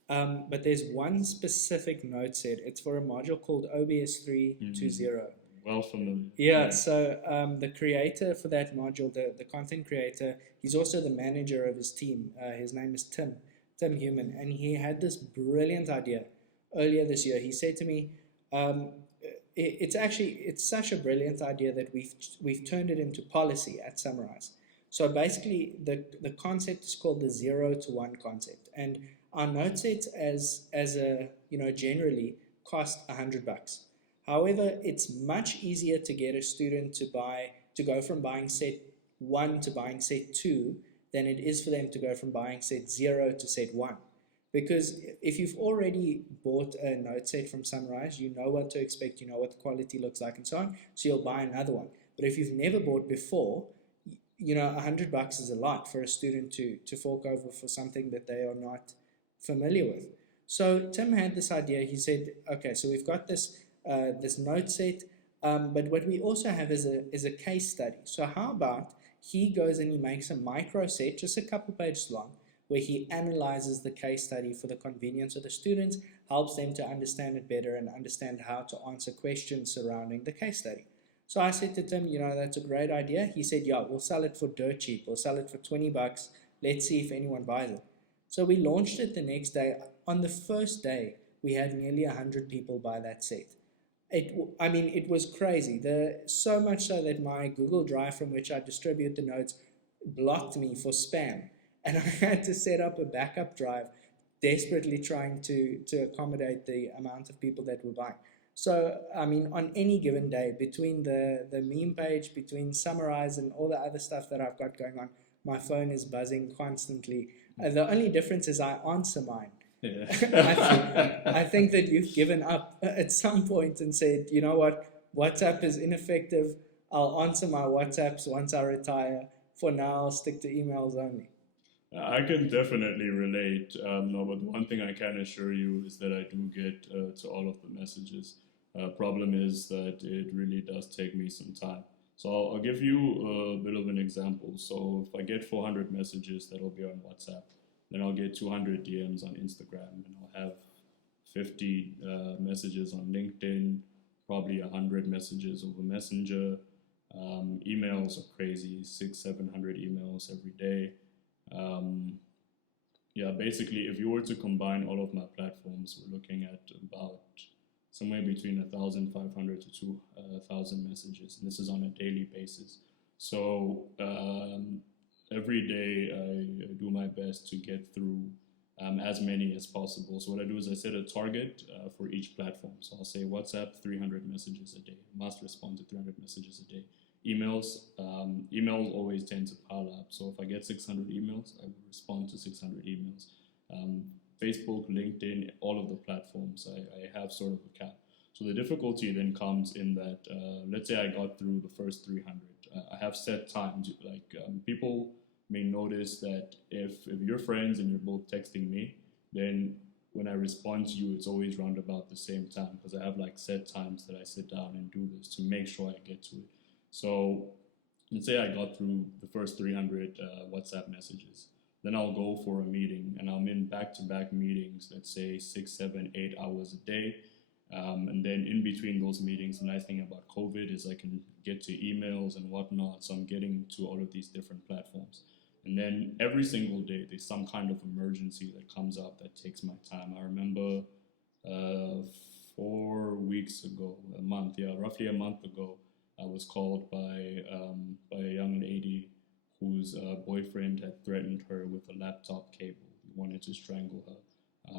But there's one specific note set. It's for a module called OBS 320. Well familiar. Yeah, so the creator for that module, the content creator, he's also the manager of his team. His name is Tim Human, and he had this brilliant idea earlier this year. He said to me, it's such a brilliant idea that we've turned it into policy at Summarize. So basically, the concept is called the 0 to 1 concept, and our note sets as a generally cost $100. However, it's much easier to get a student to go from buying set 1 to buying set 2 than it is for them to go from buying set 0 to set 1. Because if you've already bought a note set from Summarize, you know what to expect, you know what the quality looks like and so on, so you'll buy another one. But if you've never bought before, $100 is a lot for a student to fork over for something that they are not familiar with. So Tim had this idea. He said, okay, so we've got this note set, but what we also have is a case study. So how about he goes and he makes a micro set, just a couple pages long, where he analyzes the case study for the convenience of the students, helps them to understand it better and understand how to answer questions surrounding the case study. So I said to Tim, that's a great idea. He said, yeah, we'll sell it for dirt cheap. We'll sell it for $20. Let's see if anyone buys it. So we launched it the next day. On the first day, we had nearly 100 people buy that set. It was crazy. So much so that my Google Drive from which I distribute the notes blocked me for spam. And I had to set up a backup drive, desperately trying to accommodate the amount of people that were buying. So, on any given day, between the meme page, between Summarize and all the other stuff that I've got going on, my phone is buzzing constantly. The only difference is I answer mine. Yeah. I think that you've given up at some point and said, you know what, WhatsApp is ineffective. I'll answer my WhatsApps once I retire. For now, I'll stick to emails only. I can definitely relate. No, but one thing I can assure you is that I do get to all of the messages. Problem is that it really does take me some time. So I'll give you a bit of an example. So if I get 400 messages, that'll be on WhatsApp. Then I'll get 200 DMs on Instagram, and I'll have 50 messages on LinkedIn, probably 100 messages over Messenger. Emails are crazy, 600-700 emails every day. Basically, if you were to combine all of my platforms, we're looking at about somewhere between 1,500 to 2,000 messages, and this is on a daily basis. So every day I do my best to get through as many as possible. So what I do is I set a target for each platform. So I'll say WhatsApp, 300 messages a day. Must respond to 300 messages a day. Emails always tend to pile up. So if I get 600 emails, I will respond to 600 emails. Facebook, LinkedIn, all of the platforms, I have sort of a cap. So the difficulty then comes in that, let's say I got through the first 300. I have set times, people may notice that if you're friends and you're both texting me, then when I respond to you, it's always round about the same time, because I have set times that I sit down and do this to make sure I get to it. So let's say I got through the first 300 WhatsApp messages. Then I'll go for a meeting, and I'm in back-to-back meetings, let's say 6, 7, 8 hours a day. And then in between those meetings, the nice thing about COVID is I can get to emails and whatnot. So I'm getting to all of these different platforms. And then every single day, there's some kind of emergency that comes up that takes my time. I remember 4 weeks ago, roughly a month ago, I was called by a young lady whose boyfriend had threatened her with a laptop cable. He wanted to strangle her.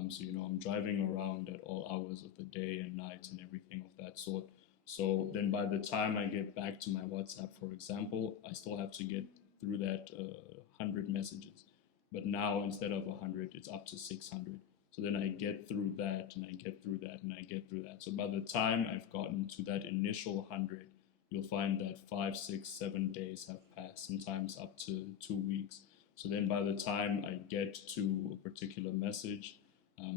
So I'm driving around at all hours of the day and night and everything of that sort. So then by the time I get back to my WhatsApp, for example, I still have to get through that 100 messages. But now instead of 100, it's up to 600. So then I get through that, and I get through that, and I get through that. So by the time I've gotten to that initial 100, you'll find that 5, 6, 7 days have passed, sometimes up to 2 weeks. So then by the time I get to a particular message,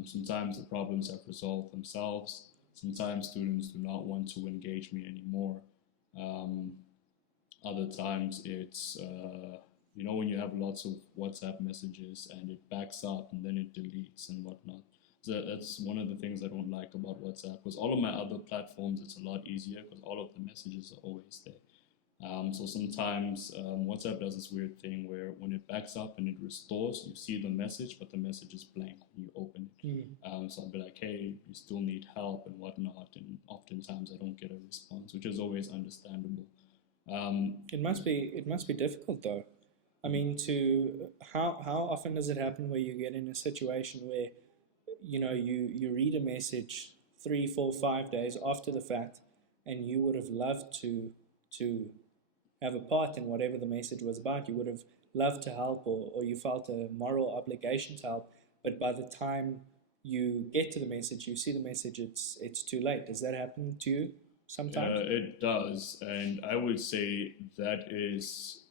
sometimes the problems have resolved themselves. Sometimes students do not want to engage me anymore. Other times it's You know, when you have lots of WhatsApp messages and it backs up and then it deletes and whatnot. So that's one of the things I don't like about WhatsApp, because all of my other platforms, it's a lot easier because all of the messages are always there. So sometimes WhatsApp does this weird thing where when it backs up and it restores, you see the message, but the message is blank when you open it. So I'll be like, hey, you still need help and whatnot. And oftentimes I don't get a response, which is always understandable. It must be difficult though. I mean, to how often does it happen where you get in a situation where you read a message 3, 4, 5 days after the fact, and you would have loved to have a part in whatever the message was about. You would have loved to help, or you felt a moral obligation to help, but by the time you get to the message, you see the message, it's too late. Does that happen to you sometimes? It does, and I would say that is,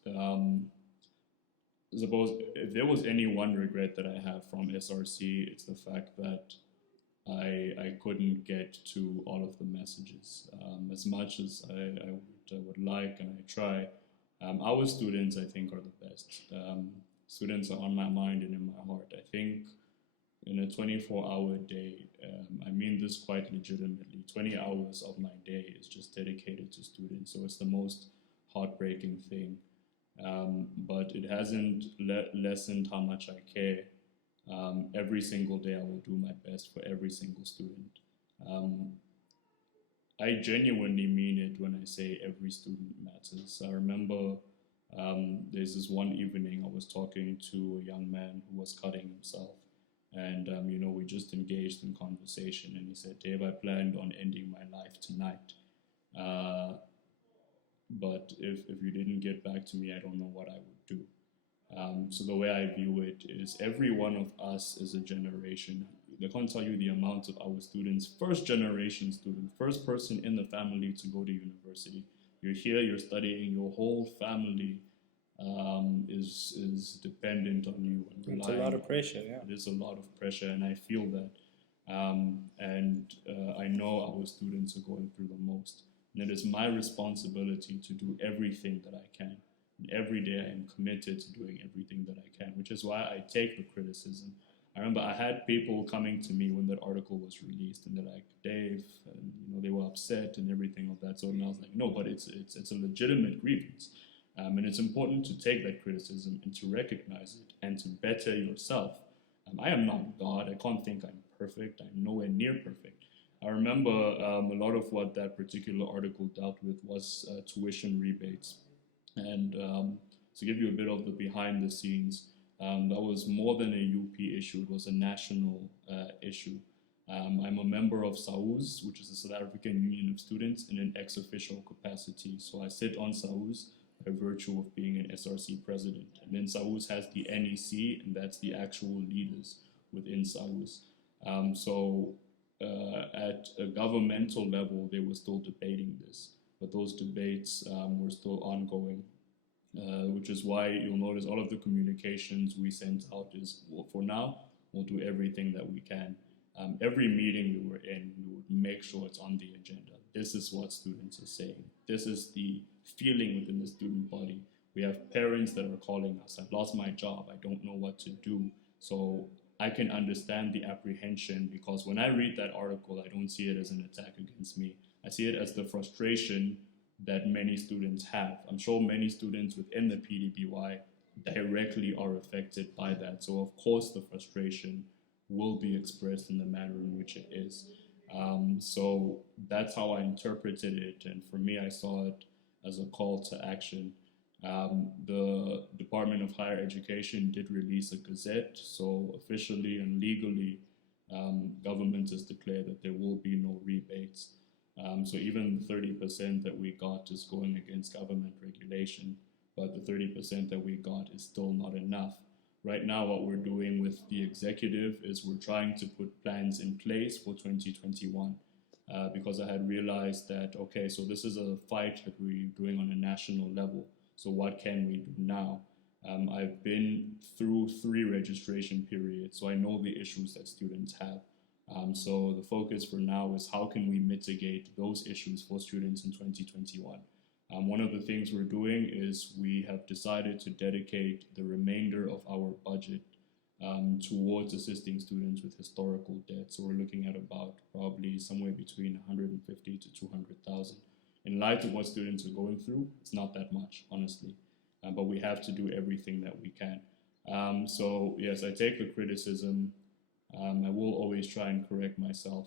suppose if there was any one regret that I have from SRC, it's the fact that I couldn't get to all of the messages as much as I would like, and I try. Our students, I think, are the best. Students are on my mind and in my heart. I think in a 24-hour day, I mean this quite legitimately, 20 hours of my day is just dedicated to students. So it's the most heartbreaking thing. But it hasn't lessened how much I care. Every single day I will do my best for every single student. I genuinely mean it when I say every student matters. I remember there's this one evening I was talking to a young man who was cutting himself. And, we just engaged in conversation. And he said, Dave, I planned on ending my life tonight. But if you didn't get back to me, I don't know what I would do. So the way I view it is every one of us is a generation. I can't tell you the amount of our students, first generation student, first person in the family to go to university. You're here, you're studying, your whole family is dependent on you. And it's a lot of pressure, yeah. It is a lot of pressure, and I feel that. I know our students are going through the most. And it is my responsibility to do everything that I can. And every day I am committed to doing everything that I can, which is why I take the criticism. I remember I had people coming to me when that article was released, and they're like, Dave, and they were upset and everything of that sort. And I was like, no, but it's a legitimate grievance. And it's important to take that criticism and to recognize it and to better yourself. I am not God. I can't think I'm perfect. I'm nowhere near perfect. I remember a lot of what that particular article dealt with was tuition rebates. And to give you a bit of the behind the scenes, that was more than a UP issue, it was a national issue. I'm a member of SAUS, which is the South African Union of Students, in an ex-official capacity. So I sit on SAUS by virtue of being an SRC president. And then SAUS has the NEC, and that's the actual leaders within SAUS. At a governmental level, they were still debating this, but those debates were still ongoing, which is why you'll notice all of the communications we sent out is, well, for now, we'll do everything that we can. Every meeting we were in, we would make sure it's on the agenda. This is what students are saying. This is the feeling within the student body. We have parents that are calling us, I've lost my job, I don't know what to do. So I can understand the apprehension, because when I read that article, I don't see it as an attack against me. I see it as the frustration that many students have. I'm sure many students within the PDBY directly are affected by that. So of course the frustration will be expressed in the manner in which it is. So that's how I interpreted it. And for me, I saw it as a call to action. The Department of Higher Education did release a gazette, so officially and legally, government has declared that there will be no rebates. So even the 30% that we got is going against government regulation, but the 30% that we got is still not enough. Right now, what we're doing with the executive is we're trying to put plans in place for 2021. Because I had realized that, okay, so this is a fight that we're doing on a national level. So what can we do now? I've been through 3 registration periods, so I know the issues that students have. So the focus for now is how can we mitigate those issues for students in 2021? One of the things we're doing is we have decided to dedicate the remainder of our budget towards assisting students with historical debt. So we're looking at about probably somewhere between 150 to 200,000. In light of what students are going through, it's not that much, honestly, but we have to do everything that we can. So yes, I take the criticism. I will always try and correct myself,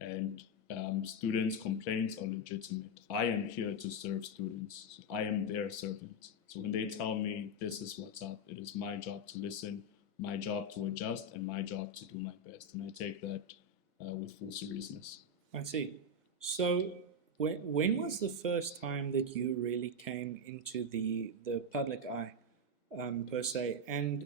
and students' complaints are legitimate. I am here to serve students. I am their servant. So when they tell me this is what's up, it is my job to listen, my job to adjust, and my job to do my best. And I take that with full seriousness. I see. So when was the first time that you really came into the public eye, per se? And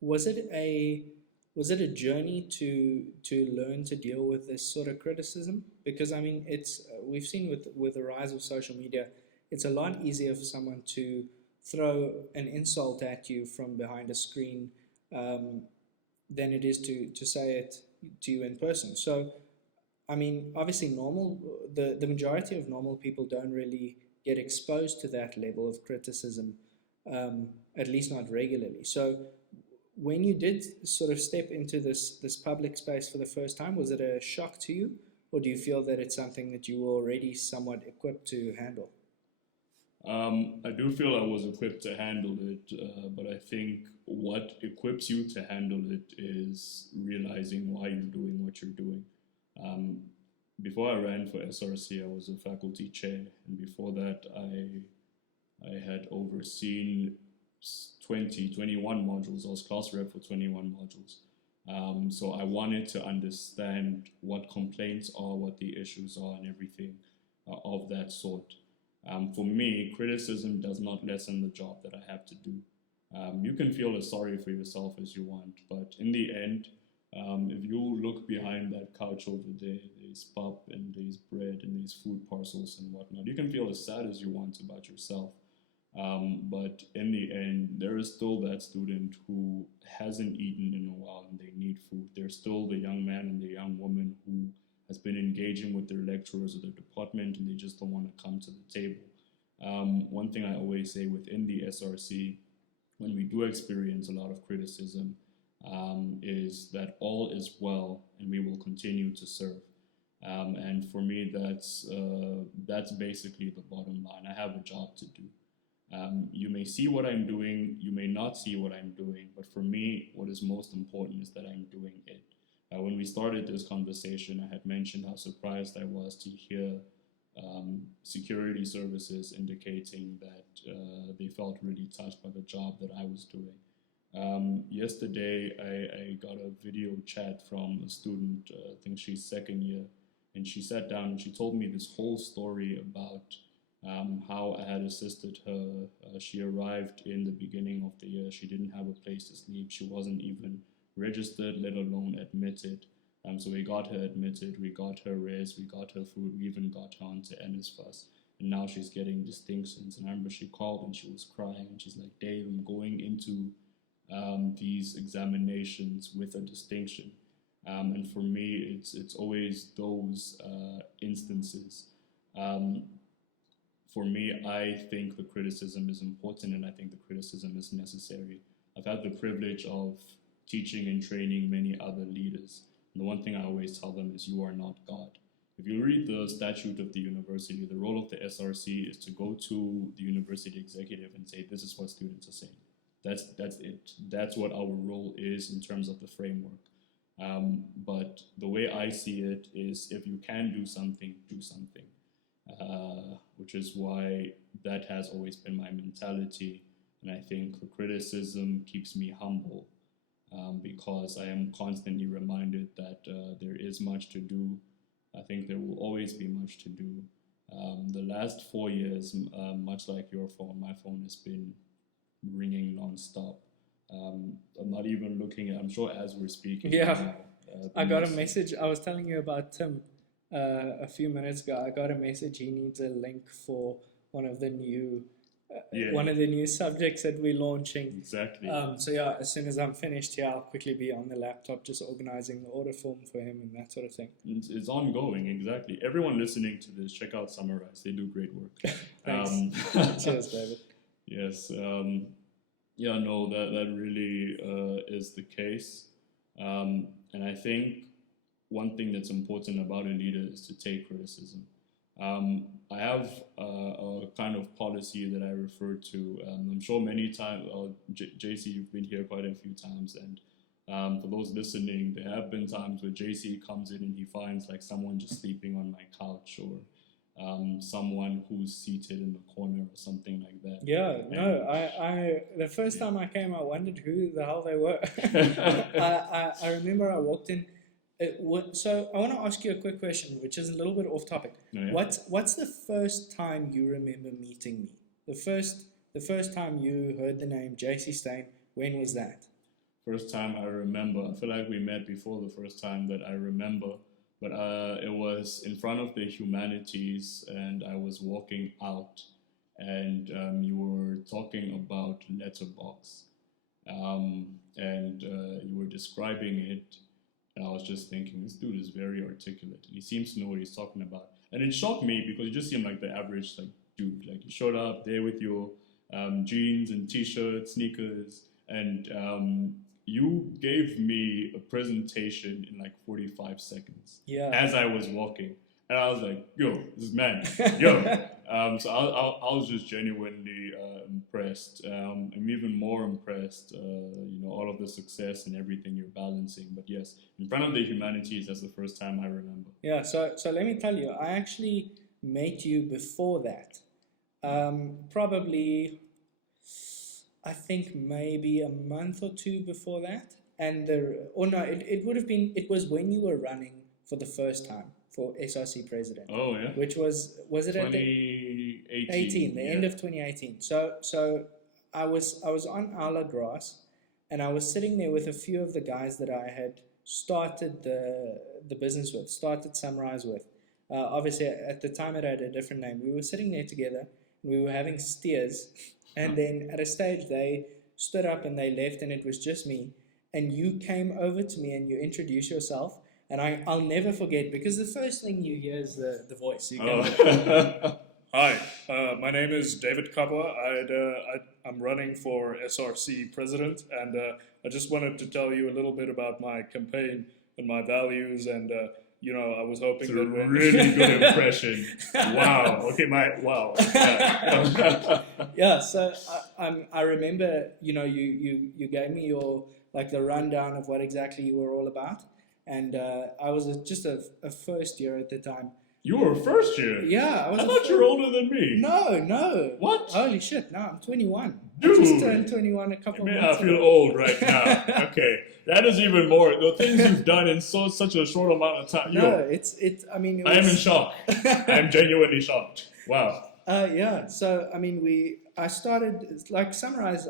was it a journey to learn to deal with this sort of criticism? Because I mean, it's we've seen with the rise of social media, it's a lot easier for someone to throw an insult at you from behind a screen than it is to say it to you in person. So, I mean, obviously, the majority of normal people don't really get exposed to that level of criticism, at least not regularly. So, when you did sort of step into this public space for the first time, was it a shock to you, or do you feel that it's something that you were already somewhat equipped to handle? I do feel I was equipped to handle it, but I think what equips you to handle it is realizing why you're doing what you're doing. Um, Before I ran for SRC, I was a faculty chair, and before that, I had overseen 21 modules. I was class rep for 21 modules. So I wanted to understand what complaints are, what the issues are, and everything of that sort. For me, criticism does not lessen the job that I have to do. You can feel as sorry for yourself as you want, but in the end, if you look behind that couch over there, there's pap and there's bread and there's food parcels and whatnot. You can feel as sad as you want about yourself. But in the end, there is still that student who hasn't eaten in a while and they need food. There's still the young man and the young woman who has been engaging with their lecturers or their department and they just don't want to come to the table. One thing I always say within the SRC, when we do experience a lot of criticism, is that all is well and we will continue to serve. And for me, that's basically the bottom line. I have a job to do. You may see what I'm doing, you may not see what I'm doing, but for me, what is most important is that I'm doing it. When we started this conversation, I had mentioned how surprised I was to hear security services indicating that they felt really touched by the job that I was doing. Yesterday, I got a video chat from a student, I think she's second year, and she sat down and she told me this whole story about how I had assisted her. She arrived in the beginning of the year. She didn't have a place to sleep. She wasn't even registered, let alone admitted. So we got her admitted, we got her res, we got her food, we even got her onto NSFAS. And now she's getting distinctions. And I remember she called and she was crying and she's like, Dave, I'm going into these examinations with a distinction. And for me, it's always those instances. For me, I think the criticism is important and I think the criticism is necessary. I've had the privilege of teaching and training many other leaders. And the one thing I always tell them is you are not God. If you read the statute of the university, the role of the SRC is to go to the university executive and say, this is what students are saying. That's it. That's what our role is in terms of the framework. But the way I see it is if you can do something, do something. Which is why that has always been my mentality. And I think the criticism keeps me humble because I am constantly reminded that there is much to do. I think there will always be much to do. The last 4 years, much like your phone, my phone has been ringing nonstop. I'm not even looking at, I'm sure as we're speaking. Yeah, I got a message. I was telling you about Tim a few minutes ago. I got a message. He needs a link for one of the new one of the new subjects that we're launching. Exactly. So yeah, as soon as I'm finished here, I'll quickly be on the laptop just organizing the order form for him and that sort of thing. It's ongoing, exactly. Everyone listening to this, check out Summarize. They do great work. Thanks. Cheers, David. Yes. Yeah, no, that really is the case. And I think one thing that's important about a leader is to take criticism. I have a kind of policy that I refer to. I'm sure many times, JC, you've been here quite a few times, and for those listening, there have been times where JC comes in and he finds like someone just sleeping on my couch, or someone who's seated in the corner or something like that. Yeah, no, I the first time I came, I wondered who the hell they were. I remember I walked in. So I want to ask you a quick question, which is a little bit off topic. Oh, yeah. What's the first time you remember meeting me? The first time you heard the name JC Steyn, when was that? First time I remember. I feel like we met before the first time that I remember, but it was in front of the humanities, and I was walking out, and you were talking about letterbox, and you were describing it. And I was just thinking, this dude is very articulate. He seems to know what he's talking about. And it shocked me because you just seemed like the average like dude. Like you showed up there with your jeans and t-shirts, sneakers, and you gave me a presentation in like 45 seconds. Yeah. As I was walking. And I was like, yo, this man, yo. So I was just genuinely impressed. I'm even more impressed, all of the success and everything you're balancing. But yes, in front of the humanities, that's the first time I remember. Yeah, so let me tell you, I actually met you before that. Probably, I think maybe a month or two before that. And it was when you were running for the first time for SRC president. Oh, yeah. Which was it 2018? The end of 2018. So I was on Ala Grass, and I was sitting there with a few of the guys that I had started the business with, started Summarize with. Obviously, at the time it had a different name. We were sitting there together, and we were having steers, and then at a stage they stood up and they left, and it was just me. And you came over to me and you introduced yourself. And I'll never forget, because the first thing you hear is the voice. You go, Hi, my name is David Kabwa. I'm running for SRC president, and I just wanted to tell you a little bit about my campaign and my values, and I was hoping It's a that when really good impression. Wow. Okay, wow. Yeah. So I remember, you gave me your the rundown of what exactly you were all about. And I was just a first year at the time. You were a first year? Yeah. I thought you were older than me. No. What? Holy shit, no, I'm 21. Dude. I just turned 21 a couple of months I feel ago. old right now. Okay. That is even more. The things you've done in such a short amount of time. No, I am in shock. I am genuinely shocked. Wow. Yeah. So, I started, Summarize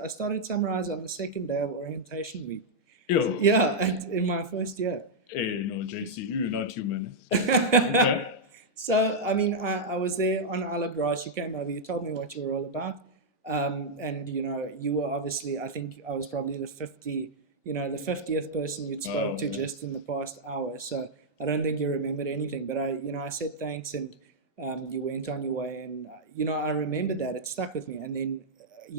on the second day of orientation week. Yo. Yeah, in my first year. Hey, no, JC, you're not human. Okay. So, I was there on Ala Grass. You came over, you told me what you were all about. And, you were obviously, I think I was probably the 50th person you'd spoke to just in the past hour. So I don't think you remembered anything. But I said thanks, and you went on your way. And, I remembered that. It stuck with me. And then,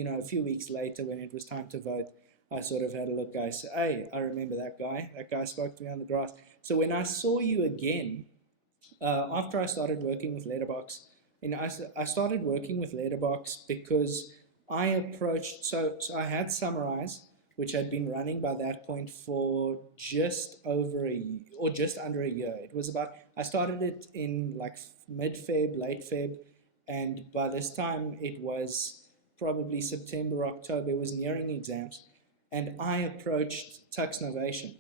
a few weeks later when it was time to vote, I sort of had a look. I said, hey, I remember that guy. That guy spoke to me on the grass. So when I saw you again, after I started working with Letterbox, I started working with Letterbox because I approached, so I had Summarize, which had been running by that point for just over a year, or just under a year. It was I started it in mid-Feb, late Feb, and by this time it was probably September, October. It was nearing exams. And I approached Tux Novation,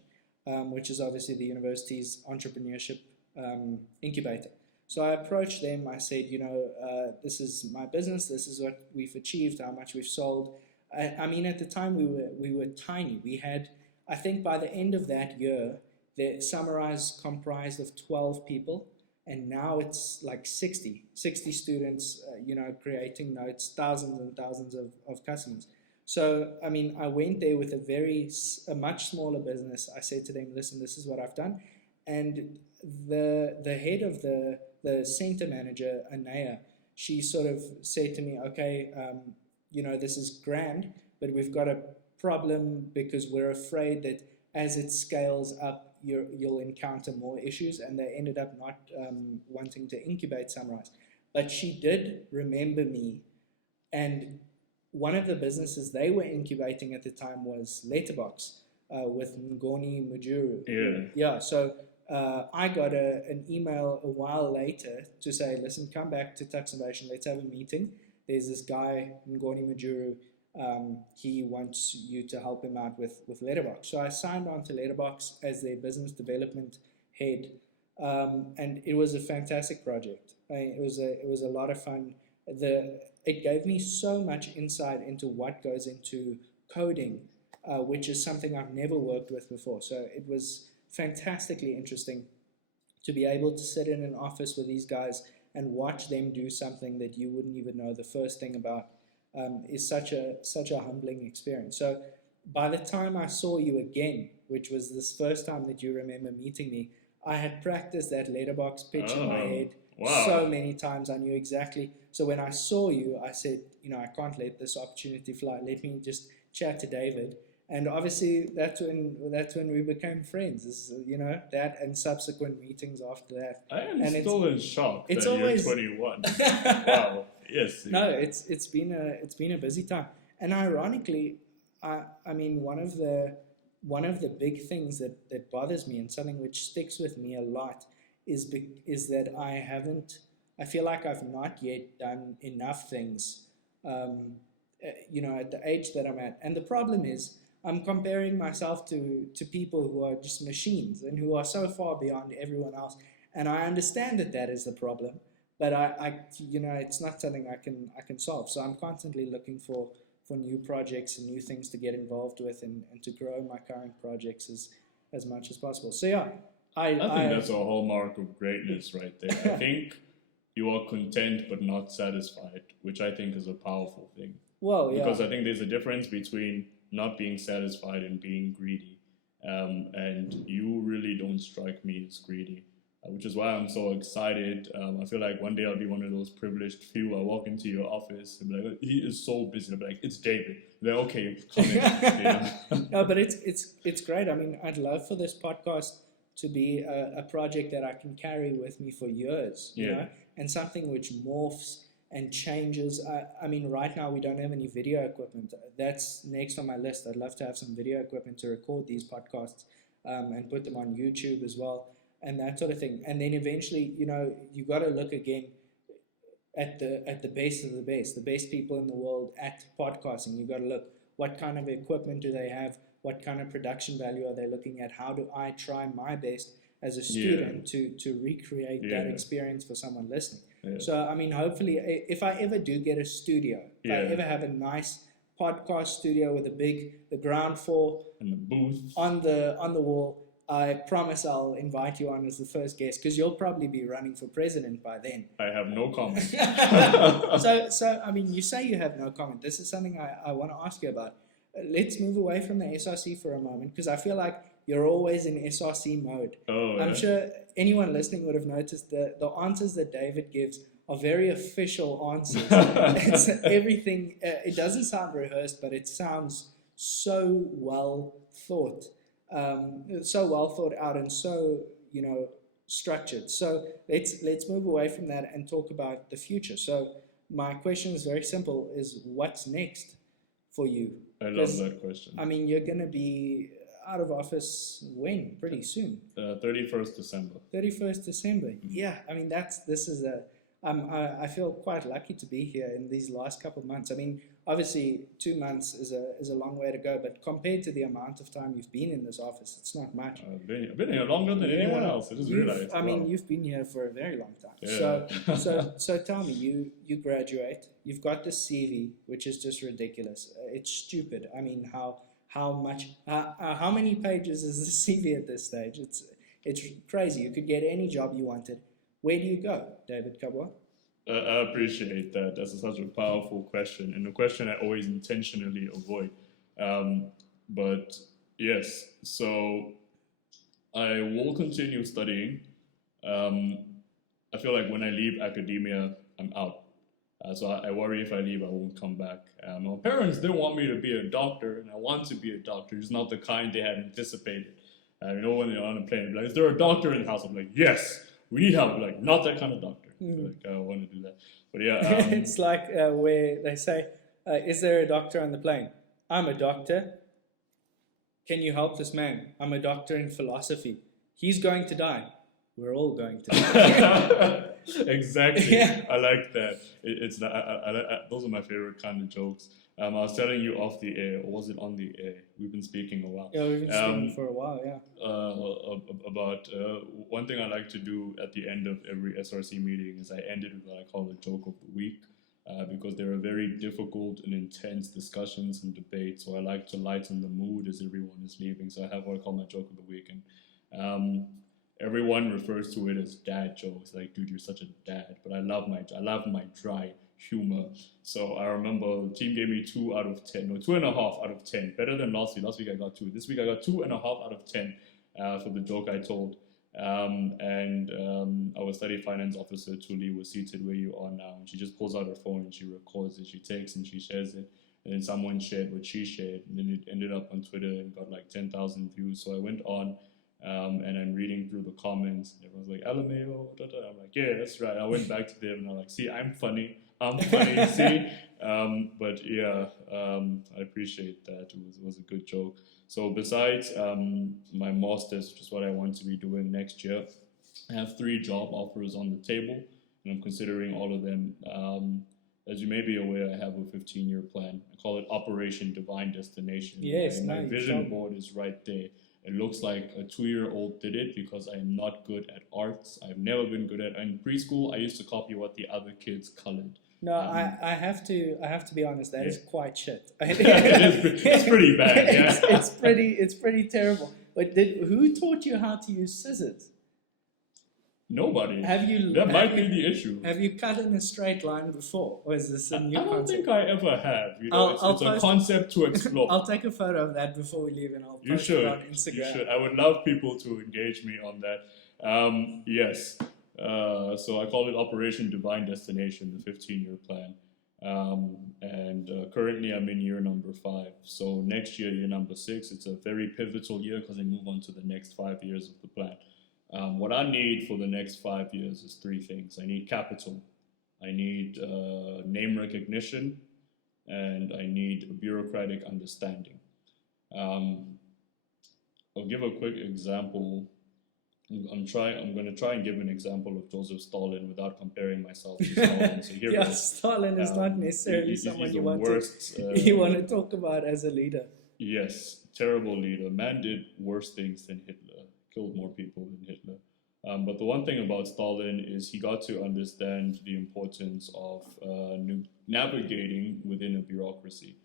which is obviously the university's entrepreneurship incubator. So I approached them. I said, this is my business. This is what we've achieved, how much we've sold. At the time we were tiny. We had, I think by the end of that year, the Summarize comprised of 12 people. and now it's like 60 students, creating notes, thousands and thousands of customers. So, I mean, I went there with a much smaller business. I said to them, listen, this is what I've done. And the head of the center manager, Anaya, she sort of said to me, okay, this is grand, but we've got a problem because we're afraid that as it scales up, you'll encounter more issues. And they ended up not wanting to incubate Sunrise. But she did remember me, and one of the businesses they were incubating at the time was Letterbox with Ngoni Mujuru. Yeah, so I got an email a while later to say, listen, come back to Tux Innovation, let's have a meeting. There's this guy, Ngoni Mujuru, he wants you to help him out with Letterbox. So I signed on to Letterbox as their business development head, and it was a fantastic project. It was a lot of fun. It gave me so much insight into what goes into coding, which is something I've never worked with before. So it was fantastically interesting to be able to sit in an office with these guys and watch them do something that you wouldn't even know the first thing about. Is such a humbling experience. So by the time I saw you again, which was this first time that you remember meeting me, I had practiced that Letterbox pitch in my head so many times. I knew exactly. So when I saw you, I said, I can't let this opportunity fly. Let me just chat to David. And obviously that's when we became friends. That and subsequent meetings after that. I am still in shock it's that always, you're 21. Wow. Yes. No, it's been a busy time. And ironically, I mean one of the big things that bothers me and something which sticks with me a lot is that I feel like I've not yet done enough things at the age that I'm at. And the problem is I'm comparing myself to people who are just machines and who are so far beyond everyone else. And I understand that is the problem, but it's not something I can solve. So I'm constantly looking for new projects and new things to get involved with and to grow my current projects as much as possible. So yeah, I think that's a hallmark of greatness right there. I think you are content but not satisfied, which I think is a powerful thing. Well, yeah. Because I think there's a difference between not being satisfied and being greedy. And you really don't strike me as greedy, which is why I'm so excited. I feel like one day I'll be one of those privileged few. I walk into your office and be like, he is so busy. I'll be like, it's David. They're like, okay, come in. No, but it's great. I mean, I'd love for this podcast to be a project that I can carry with me for years, you know, and something which morphs and changes. I mean, right now we don't have any video equipment. That's next on my list. I'd love to have some video equipment to record these podcasts and put them on YouTube as well, and that sort of thing. And then eventually, you got to look again at the base of the best people in the world at podcasting. You got to look, what kind of equipment do they have? What kind of production value are they looking at? How do I try my best as a student to recreate that experience for someone listening? So, I mean, hopefully, if I ever do get a studio, if I ever have a nice podcast studio with the ground floor and the booth on the wall, I promise I'll invite you on as the first guest, because you'll probably be running for president by then. I have no comment. So I mean, you say you have no comment. This is something I want to ask you about. Let's move away from the SRC for a moment, because I feel like you're always in SRC mode. I'm sure anyone listening would have noticed the answers that David gives are very official answers. It's everything. It doesn't sound rehearsed, but it sounds so well thought out, and so structured. So let's move away from that and talk about the future. So my question is very simple: is what's next for you? I love that question. I mean, you're going to be out of office when? Pretty soon. 31st December. 31st December. Yeah, I mean, I feel quite lucky to be here in these last couple of months. I mean, obviously 2 months is a long way to go, but compared to the amount of time you've been in this office, it's not much. I've been here longer than anyone else. I just realized. I mean, you've been here for a very long time. Yeah. So tell me, you graduate, you've got this CV, which is just ridiculous. It's stupid. I mean, how many pages is the CV at this stage? It's crazy. You could get any job you wanted. where do you go, David Kabwa? I appreciate that. That's such a powerful question, and a question I always intentionally avoid. Um, but yes, so I will continue studying. Um, I feel like when I leave academia, I'm out. So I worry if I leave, I won't come back. My parents didn't want me to be a doctor, and I want to be a doctor. It's not the kind they had anticipated. When they're on a plane, they're like, "Is there a doctor in the house?" I'm like, "Yes, we need help." Like, not that kind of doctor. Like, I want to do that. But yeah, It's like where they say, is there a doctor on the plane? I'm a doctor. Can you help this man? I'm a doctor in philosophy. He's going to die. We're all going to die. exactly. Yeah. I like that. It's that. Those are my favorite kind of jokes. I was telling you off the air, or was it on the air? We've been speaking a while. Yeah, we've been speaking for a while, yeah. About one thing I like to do at the end of every SRC meeting is I end it with what I call the joke of the week. Because there are very difficult and intense discussions and debates, so I like to lighten the mood as everyone is leaving. So I have what I call my joke of the week, and everyone refers to it as dad jokes. Like, dude, you're such a dad. But I love my dry humor. So I remember the team gave me 2 out of 10, no, 2.5 out of 10. Better than last week. Last week I got 2. This week I got 2.5 out of 10 for the joke I told. Our study finance officer, Tuli, was seated where you are now, and she just pulls out her phone and she records it, she takes and she shares it, and then someone shared what she shared, and then it ended up on Twitter and got like 10,000 views. So I went on, and I'm reading through the comments, and everyone's like, LMAO, I'm like, yeah, that's right. I went back to them, and I'm like, see, I'm funny, see? But yeah, I appreciate that. It was a good joke. So besides my master's, which is what I want to be doing next year, I have 3 job offers on the table, and I'm considering all of them. As you may be aware, I have a 15-year plan. I call it Operation Divine Destination. Yes, my vision board is right there. It looks like a 2-year-old did it because I am not good at arts. I've never been good at. In preschool, I used to copy what the other kids colored. No, I have to be honest. That is quite shit. It's pretty bad. Yeah, it's pretty terrible. But who taught you how to use scissors? Nobody. That might be the issue. Have you cut in a straight line before, or is this a new concept? I don't think I ever have. It's a concept to explore. I'll take a photo of that before we leave, and I'll post it on Instagram. You should. I would love people to engage me on that. Yes. So I call it Operation Divine Destination, the 15-year plan. Currently I'm in year number 5. So next year, year number 6, it's a very pivotal year because I move on to the next 5 years of the plan. What I need for the next 5 years is 3 things. I need capital, I need name recognition, and I need a bureaucratic understanding. I'll give a quick example. I'm going to try and give an example of Joseph Stalin without comparing myself to Stalin. So here Stalin is not necessarily someone you want to talk about as a leader. Yes, terrible leader. Man did worse things than Hitler, killed more people than Hitler. But the one thing about Stalin is he got to understand the importance of navigating within a bureaucracy.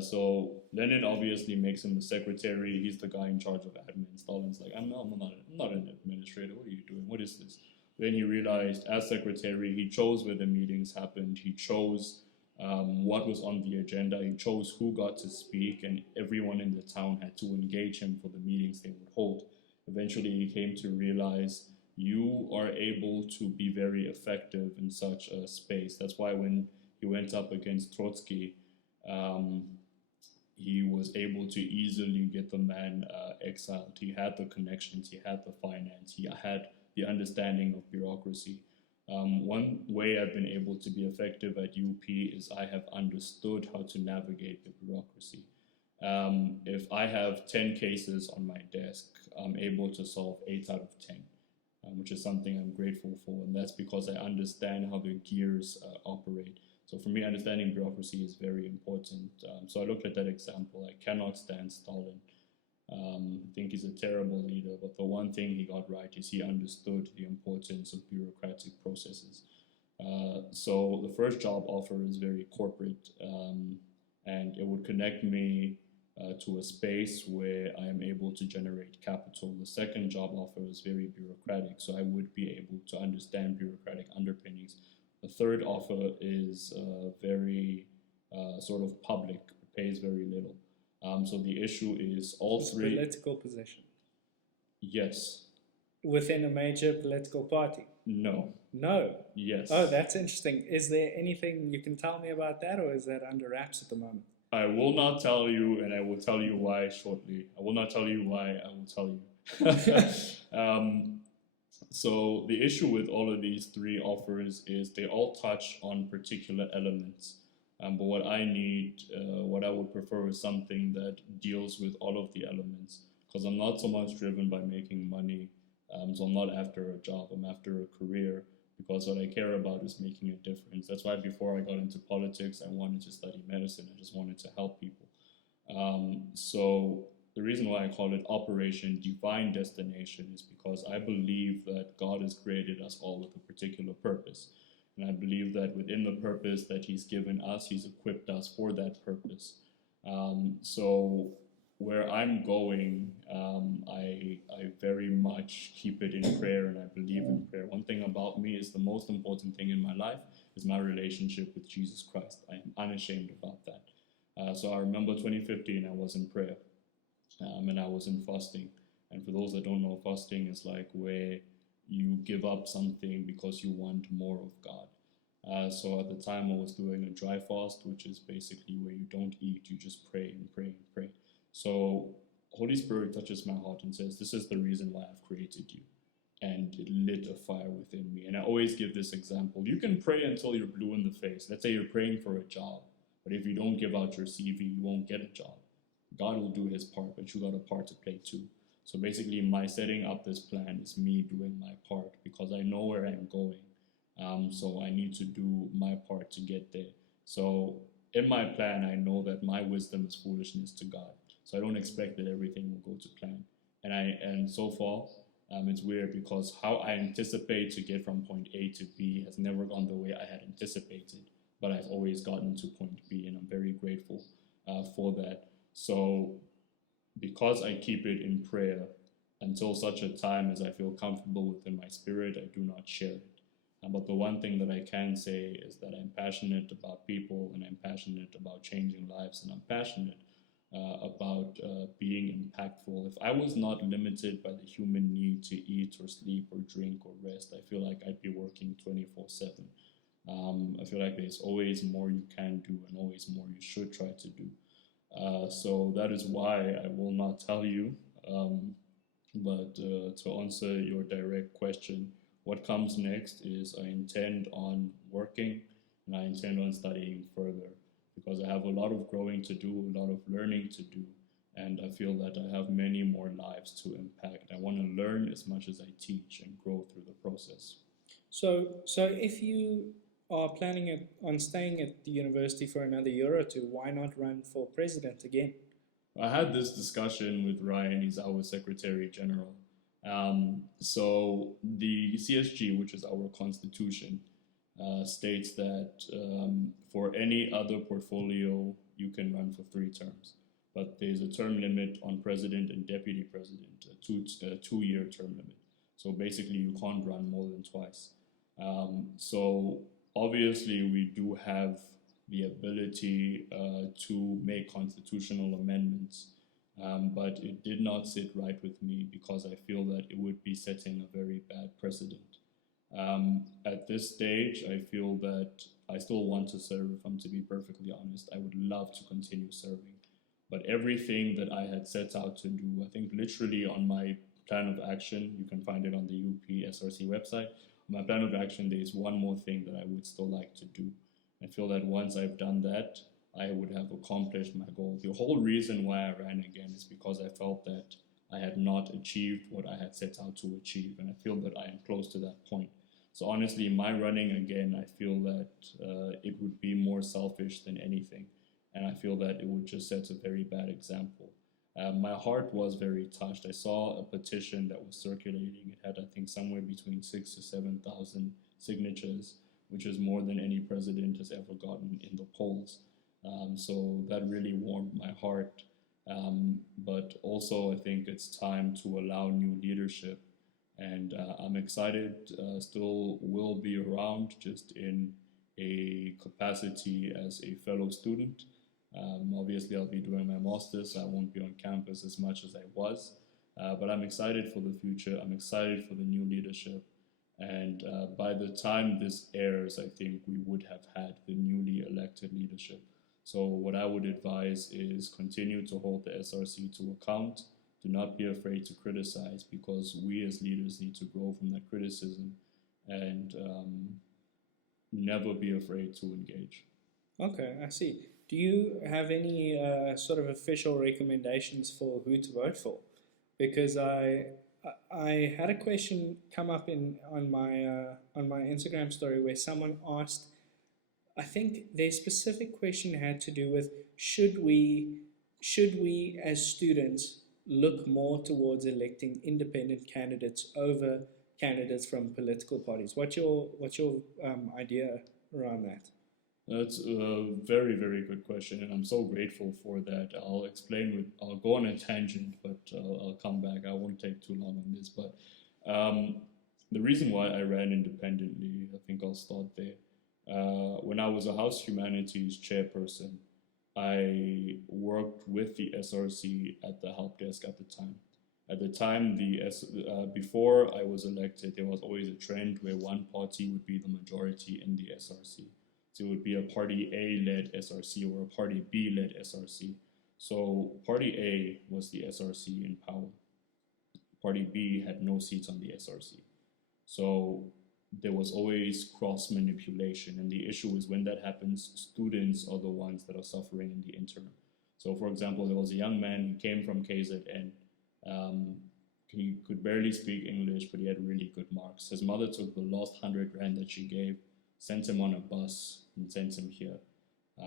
So Lenin obviously makes him the secretary. He's the guy in charge of admin. Stalin's like, I'm not an administrator. What are you doing? What is this? Then he realized, as secretary, he chose where the meetings happened. He chose what was on the agenda. He chose who got to speak, and everyone in the town had to engage him for the meetings they would hold. Eventually, he came to realize you are able to be very effective in such a space. That's why when he went up against Trotsky, he was able to easily get the man exiled. He had the connections, he had the finance, he had the understanding of bureaucracy. One way I've been able to be effective at UP is I have understood how to navigate the bureaucracy. If I have 10 cases on my desk, I'm able to solve 8 out of 10, which is something I'm grateful for, and that's because I understand how the gears operate. So for me, understanding bureaucracy is very important. So I looked at that example. I cannot stand Stalin. I think he's a terrible leader, but the one thing he got right is he understood the importance of bureaucratic processes. So the first job offer is very corporate, and it would connect me to a space where I am able to generate capital. The second job offer is very bureaucratic, so I would be able to understand bureaucratic underpinnings. The third offer is very sort of public, pays very little. So the issue is all It's a three. political position Yes. within a major political party. No. No. Yes. Oh, that's interesting. Is there anything you can tell me about that, or is that under wraps at the moment? I will not tell you, and I will tell you why shortly. I will not tell you why, I will tell you. So the issue with all of these three offers is they all touch on particular elements. But what I need, what I would prefer is something that deals with all of the elements. Because I'm not so much driven by making money. So I'm not after a job, I'm after a career. Because what I care about is making a difference. That's why before I got into politics, I wanted to study medicine. I just wanted to help people. So the reason why I call it Operation Divine Destination is because I believe that God has created us all with a particular purpose. And I believe that within the purpose that He's given us, He's equipped us for that purpose. So where I'm going, I very much keep it in prayer, and I believe in prayer. One thing about me is the most important thing in my life is my relationship with Jesus Christ. I am unashamed about that. So I remember 2015, I was in prayer, and I was in fasting. And for those that don't know, fasting is like where you give up something because you want more of God. So at the time I was doing a dry fast, which is basically where you don't eat, you just pray and pray and pray. So Holy Spirit touches my heart and says, this is the reason why I've created you. And it lit a fire within me. And I always give this example. You can pray until you're blue in the face. Let's say you're praying for a job, but if you don't give out your CV, you won't get a job. God will do His part, but you got a part to play too. So basically, my setting up this plan is me doing my part because I know where I'm going. So I need to do my part to get there. So in my plan, I know that my wisdom is foolishness to God. So I don't expect that everything will go to plan. And so far, it's weird because how I anticipate to get from point A to B has never gone the way I had anticipated. But I've always gotten to point B, and I'm very grateful for that. So because I keep it in prayer until such a time as I feel comfortable within my spirit, I do not share it. But the one thing that I can say is that I'm passionate about people, and I'm passionate about changing lives, and I'm passionate about being impactful. If I was not limited by the human need to eat or sleep or drink or rest, I feel like I'd be working 24/7. I feel like there's always more you can do and always more you should try to do. So that is why I will not tell you. But to answer your direct question, what comes next is I intend on working, and I intend on studying further because I have a lot of growing to do, a lot of learning to do, and I feel that I have many more lives to impact. I want to learn as much as I teach and grow through the process. So if you are planning on staying at the university for another year or two, why not run for president again? I had this discussion with Ryan, he's our Secretary General. So the CSG, which is our constitution, states that for any other portfolio, you can run for 3 terms. But there's a term limit on president and deputy president, a 2-year term limit. So basically, you can't run more than twice. So obviously, we do have the ability to make constitutional amendments, but it did not sit right with me because I feel that it would be setting a very bad precedent. At this stage, I feel that I still want to serve, if I'm to be perfectly honest. I would love to continue serving. But everything that I had set out to do, I think literally on my plan of action, you can find it on the UPSRC website. On my plan of action, there is one more thing that I would still like to do. I feel that once I've done that, I would have accomplished my goal. The whole reason why I ran again is because I felt that I had not achieved what I had set out to achieve, and I feel that I am close to that point. So honestly, my running again, I feel that it would be more selfish than anything, and I feel that it would just set a very bad example. My heart was very touched. I saw a petition that was circulating. It had, I think, somewhere between 6,000 to 7,000 signatures, which is more than any president has ever gotten in the polls. So that really warmed my heart. But also, I think it's time to allow new leadership. And I'm excited, still will be around just in a capacity as a fellow student. Obviously, I'll be doing my master's, so I won't be on campus as much as I was. But I'm excited for the future. I'm excited for the new leadership. And by the time this airs, I think we would have had the newly elected leadership. So, what I would advise is continue to hold the SRC to account. Do not be afraid to criticize, because we as leaders need to grow from that criticism, and never be afraid to engage. Okay, I see. Do you have any sort of official recommendations for who to vote for? Because I had a question come up on my Instagram story where someone asked. I think their specific question had to do with should we as students look more towards electing independent candidates over candidates from political parties? What's your idea around that? That's a very, very good question, and I'm so grateful for that. I'll go on a tangent, but I'll come back. I won't take too long on this, but the reason why I ran independently, I think I'll start there. When I was a House Humanities chairperson, I worked with the SRC at the help desk at the time. At the time, before I was elected, there was always a trend where one party would be the majority in the SRC. So it would be a Party A-led SRC or a Party B-led SRC. So Party A was the SRC in power. Party B had no seats on the SRC. So there was always cross manipulation. And the issue is when that happens, students are the ones that are suffering in the interim. So for example, there was a young man, he came from KZN. He could barely speak English, but he had really good marks. His mother took the last 100 rand that she gave, sent him on a bus, and sent him here.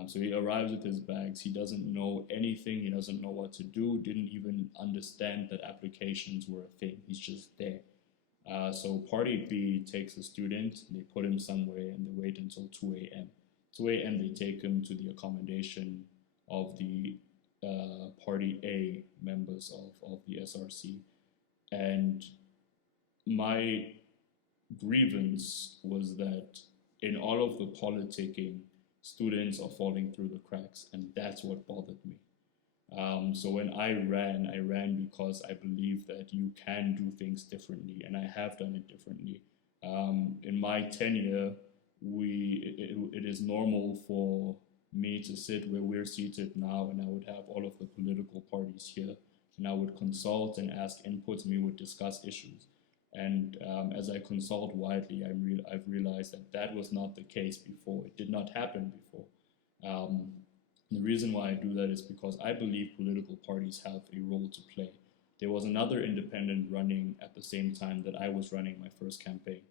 So he arrives with his bags. He doesn't know anything. He doesn't know what to do. Didn't even understand that applications were a thing. He's just there. So Party B takes a student, they put him somewhere, and they wait until 2 a.m. 2 a.m. they take him to the accommodation of the Party A members of the SRC. And my grievance was that in all of the politicking, students are falling through the cracks, and that's what bothered me. So when I ran because I believe that you can do things differently, and I have done it differently. In my tenure, it is normal for me to sit where we're seated now, and I would have all of the political parties here, and I would consult and ask inputs, and we would discuss issues. And as I consult widely, I've realized that was not the case before. It did not happen before. The reason why I do that is because I believe political parties have a role to play. There was another independent running at the same time that I was running my first campaign.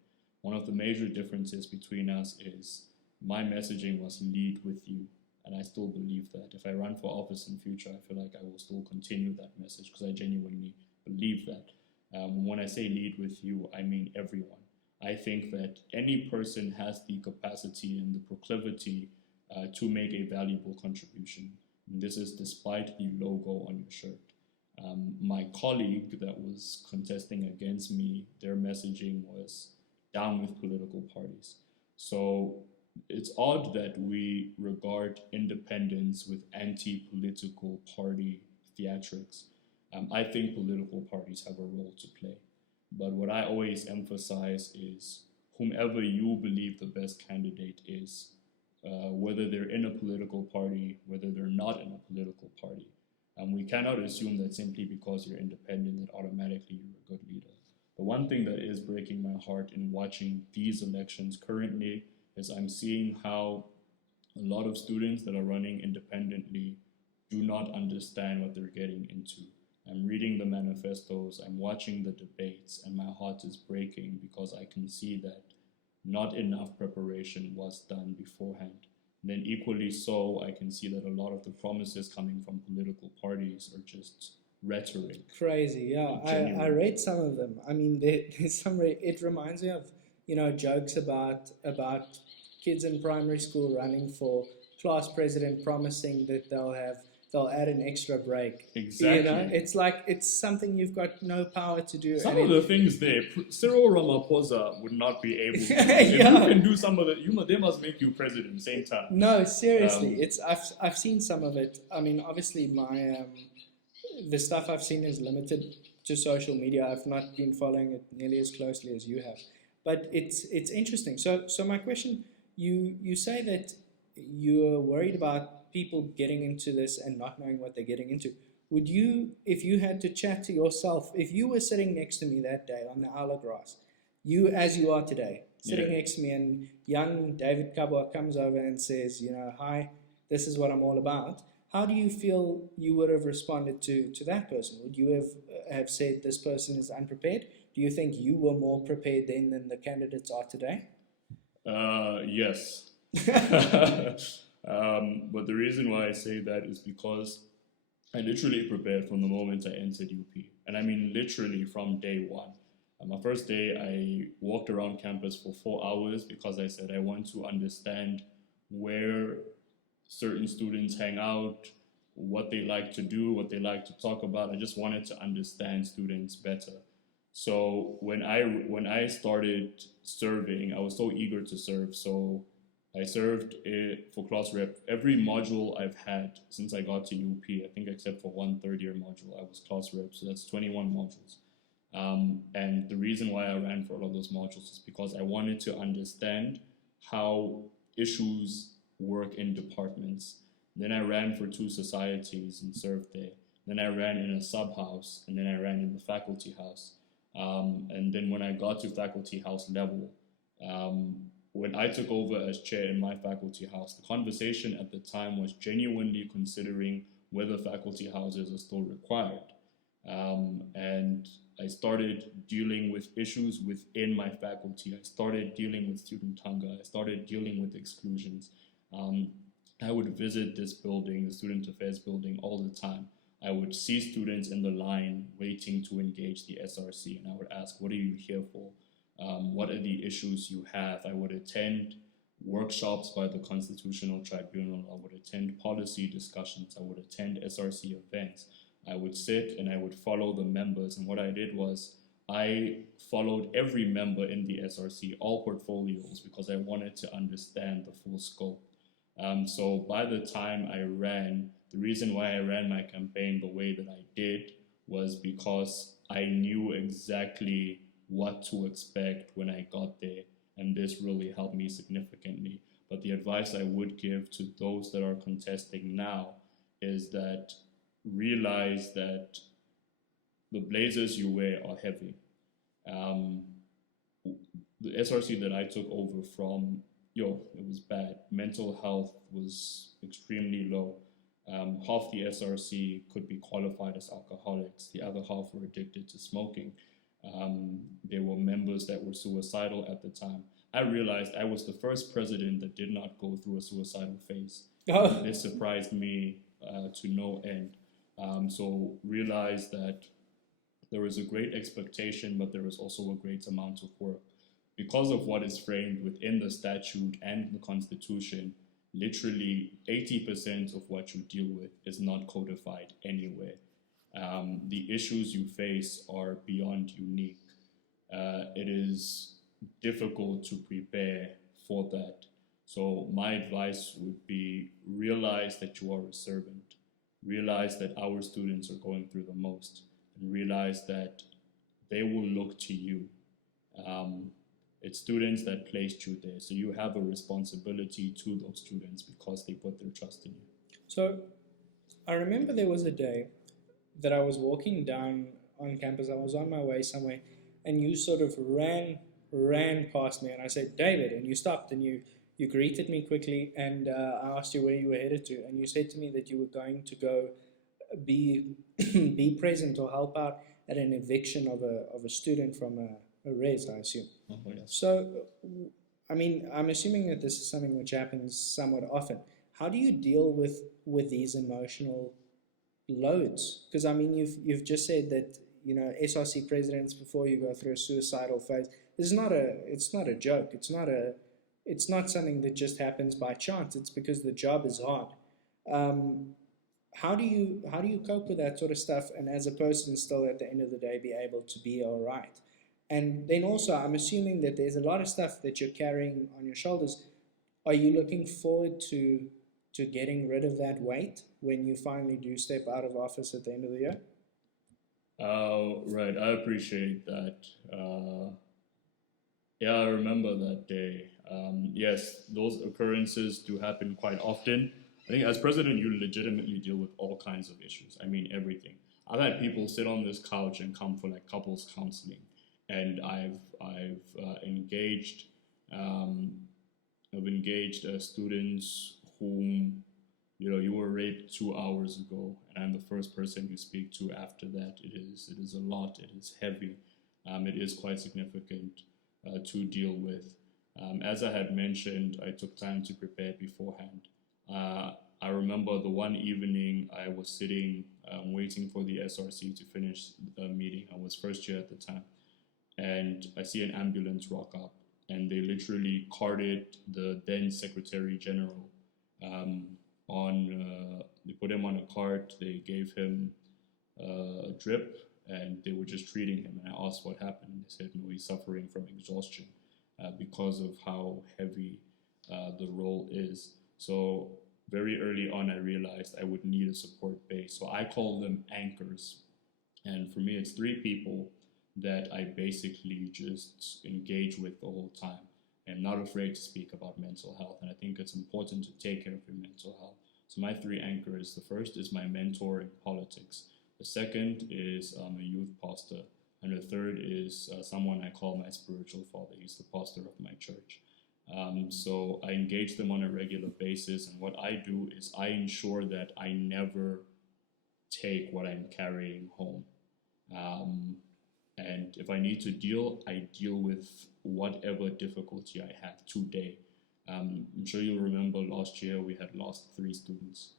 One of the major differences between us is my messaging was lead with you, and I still believe that. If I run for office in future, I feel like I will still continue that message because I genuinely believe that. When I say lead with you, I mean everyone. I think that any person has the capacity and the proclivity to make a valuable contribution. And this is despite the logo on your shirt. My colleague that was contesting against me, their messaging was down with political parties. So it's odd that we regard independence with anti-political party theatrics. I think political parties have a role to play. But what I always emphasize is whomever you believe the best candidate is, whether they're in a political party, whether they're not in a political party. We cannot assume that simply because you're independent that automatically you're a good leader. The one thing that is breaking my heart in watching these elections currently is I'm seeing how a lot of students that are running independently do not understand what they're getting into. I'm reading the manifestos, I'm watching the debates, and my heart is breaking because I can see that not enough preparation was done beforehand. And then equally so, I can see that a lot of the promises coming from political parties are just rhetoric. Crazy, yeah. I read some of them. I mean, there's some. It reminds me of jokes about kids in primary school running for class president, promising that they'll have they'll add an extra break. Exactly. It's like it's something you've got no power to do. Some of the things there, Cyril Ramaphosa would not be able to. If Yeah. you can do some of it, they must make you president same time. No, seriously, I've seen some of it. I mean, obviously, the stuff I've seen is limited to social media. I've not been following it nearly as closely as you have, but it's interesting. So my question, you say that you're worried about people getting into this and not knowing what they're getting into. Would you, if you had to chat to yourself, if you were sitting next to me that day on the hourglass, you as you are today, sitting next to me, and young David Kabwa comes over and says, hi, this is what I'm all about. How do you feel you would have responded to that person? Would you have said this person is unprepared? Do you think you were more prepared then than the candidates are today? Yes. But the reason why I say that is because I literally prepared from the moment I entered UP. And I mean literally from day one. On my first day, I walked around campus for 4 hours because I said I want to understand where certain students hang out, what they like to do, what they like to talk about. I just wanted to understand students better. So when I started serving, I was so eager to serve. So I served for class rep. Every module I've had since I got to UP, I think except for one third-year module, I was class rep. So that's 21 modules. And the reason why I ran for all of those modules is because I wanted to understand how issues work in departments. Then I ran for 2 societies and served there. Then I ran in a sub-house, and then I ran in the faculty house. And then when I got to faculty house level, when I took over as chair in my faculty house, the conversation at the time was genuinely considering whether faculty houses are still required. And I started dealing with issues within my faculty. I started dealing with student hunger. I started dealing with exclusions. I would visit this building, the Student Affairs building, all the time. I would see students in the line waiting to engage the SRC, and I would ask, what are you here for? What are the issues you have? I would attend workshops by the Constitutional Tribunal. I would attend policy discussions. I would attend SRC events. I would sit and I would follow the members. And what I did was I followed every member in the SRC, all portfolios, because I wanted to understand the full scope. So by the time I ran, the reason why I ran my campaign the way that I did was because I knew exactly what to expect when I got there, and this really helped me significantly. But the advice I would give to those that are contesting now is that realize that the blazers you wear are heavy. The SRC that I took over from, it was bad. Mental health was extremely low. Half the SRC could be qualified as alcoholics. The other half were addicted to smoking. There were members that were suicidal at the time. I realized I was the first president that did not go through a suicidal phase. This surprised me to no end. So realize that there is a great expectation, but there is also a great amount of work. Because of what is framed within the statute and the Constitution, literally 80% of what you deal with is not codified anywhere. The issues you face are beyond unique. It is difficult to prepare for that. So my advice would be realize that you are a servant. Realize that our students are going through the most, and realize that they will look to you. It's students that placed you there, so you have a responsibility to those students because they put their trust in you. So I remember there was a day that I was walking down on campus. I was on my way somewhere, and you sort of ran past me, and I said, David, and you stopped, and you greeted me quickly, and I asked you where you were headed to, and you said to me that you were going to go be present or help out at an eviction of a student from a res, I assume. Oh, yes. So, I mean, I'm assuming that this is something which happens somewhat often. How do you deal with these emotional loads? Because I mean, you've just said that SRC presidents, before you go through a suicidal phase, it's not a joke. It's not something that just happens by chance. It's because the job is hard. how do you cope with that sort of stuff, and as a person still at the end of the day be able to be all right? And then also, I'm assuming that there's a lot of stuff that you're carrying on your shoulders. Are you looking forward to getting rid of that weight when you finally do step out of office at the end of the year? Right, I appreciate that. Yeah, I remember that day. Yes, those occurrences do happen quite often. I think as president, you legitimately deal with all kinds of issues. I mean, everything. I've had people sit on this couch and come for like couples counseling, and I've engaged um, students whom you were raped 2 hours ago, and I'm the first person you speak to after that. It is a lot. It is heavy. It is quite significant to deal with. As I had mentioned, I took time to prepare beforehand. I remember the one evening I was sitting waiting for the SRC to finish the meeting. I was first year at the time, and I see an ambulance rock up, and they literally carted the then Secretary General they put him on a cart, they gave him a drip, and they were just treating him. And I asked what happened, and they said, no, he's suffering from exhaustion because of how heavy the role is. So very early on, I realized I would need a support base. So I call them anchors. And for me, it's three people that I basically just engage with the whole time. I'm not afraid to speak about mental health, and I think it's important to take care of your mental health. So my three anchors: the first is my mentor in politics, the second is a youth pastor, and the third is someone I call my spiritual father. He's the pastor of my church. So I engage them on a regular basis, and what I do is I ensure that I never take what I'm carrying home. And if I need to deal, I deal with whatever difficulty I have today. I'm sure you'll remember last year we had lost 3 students,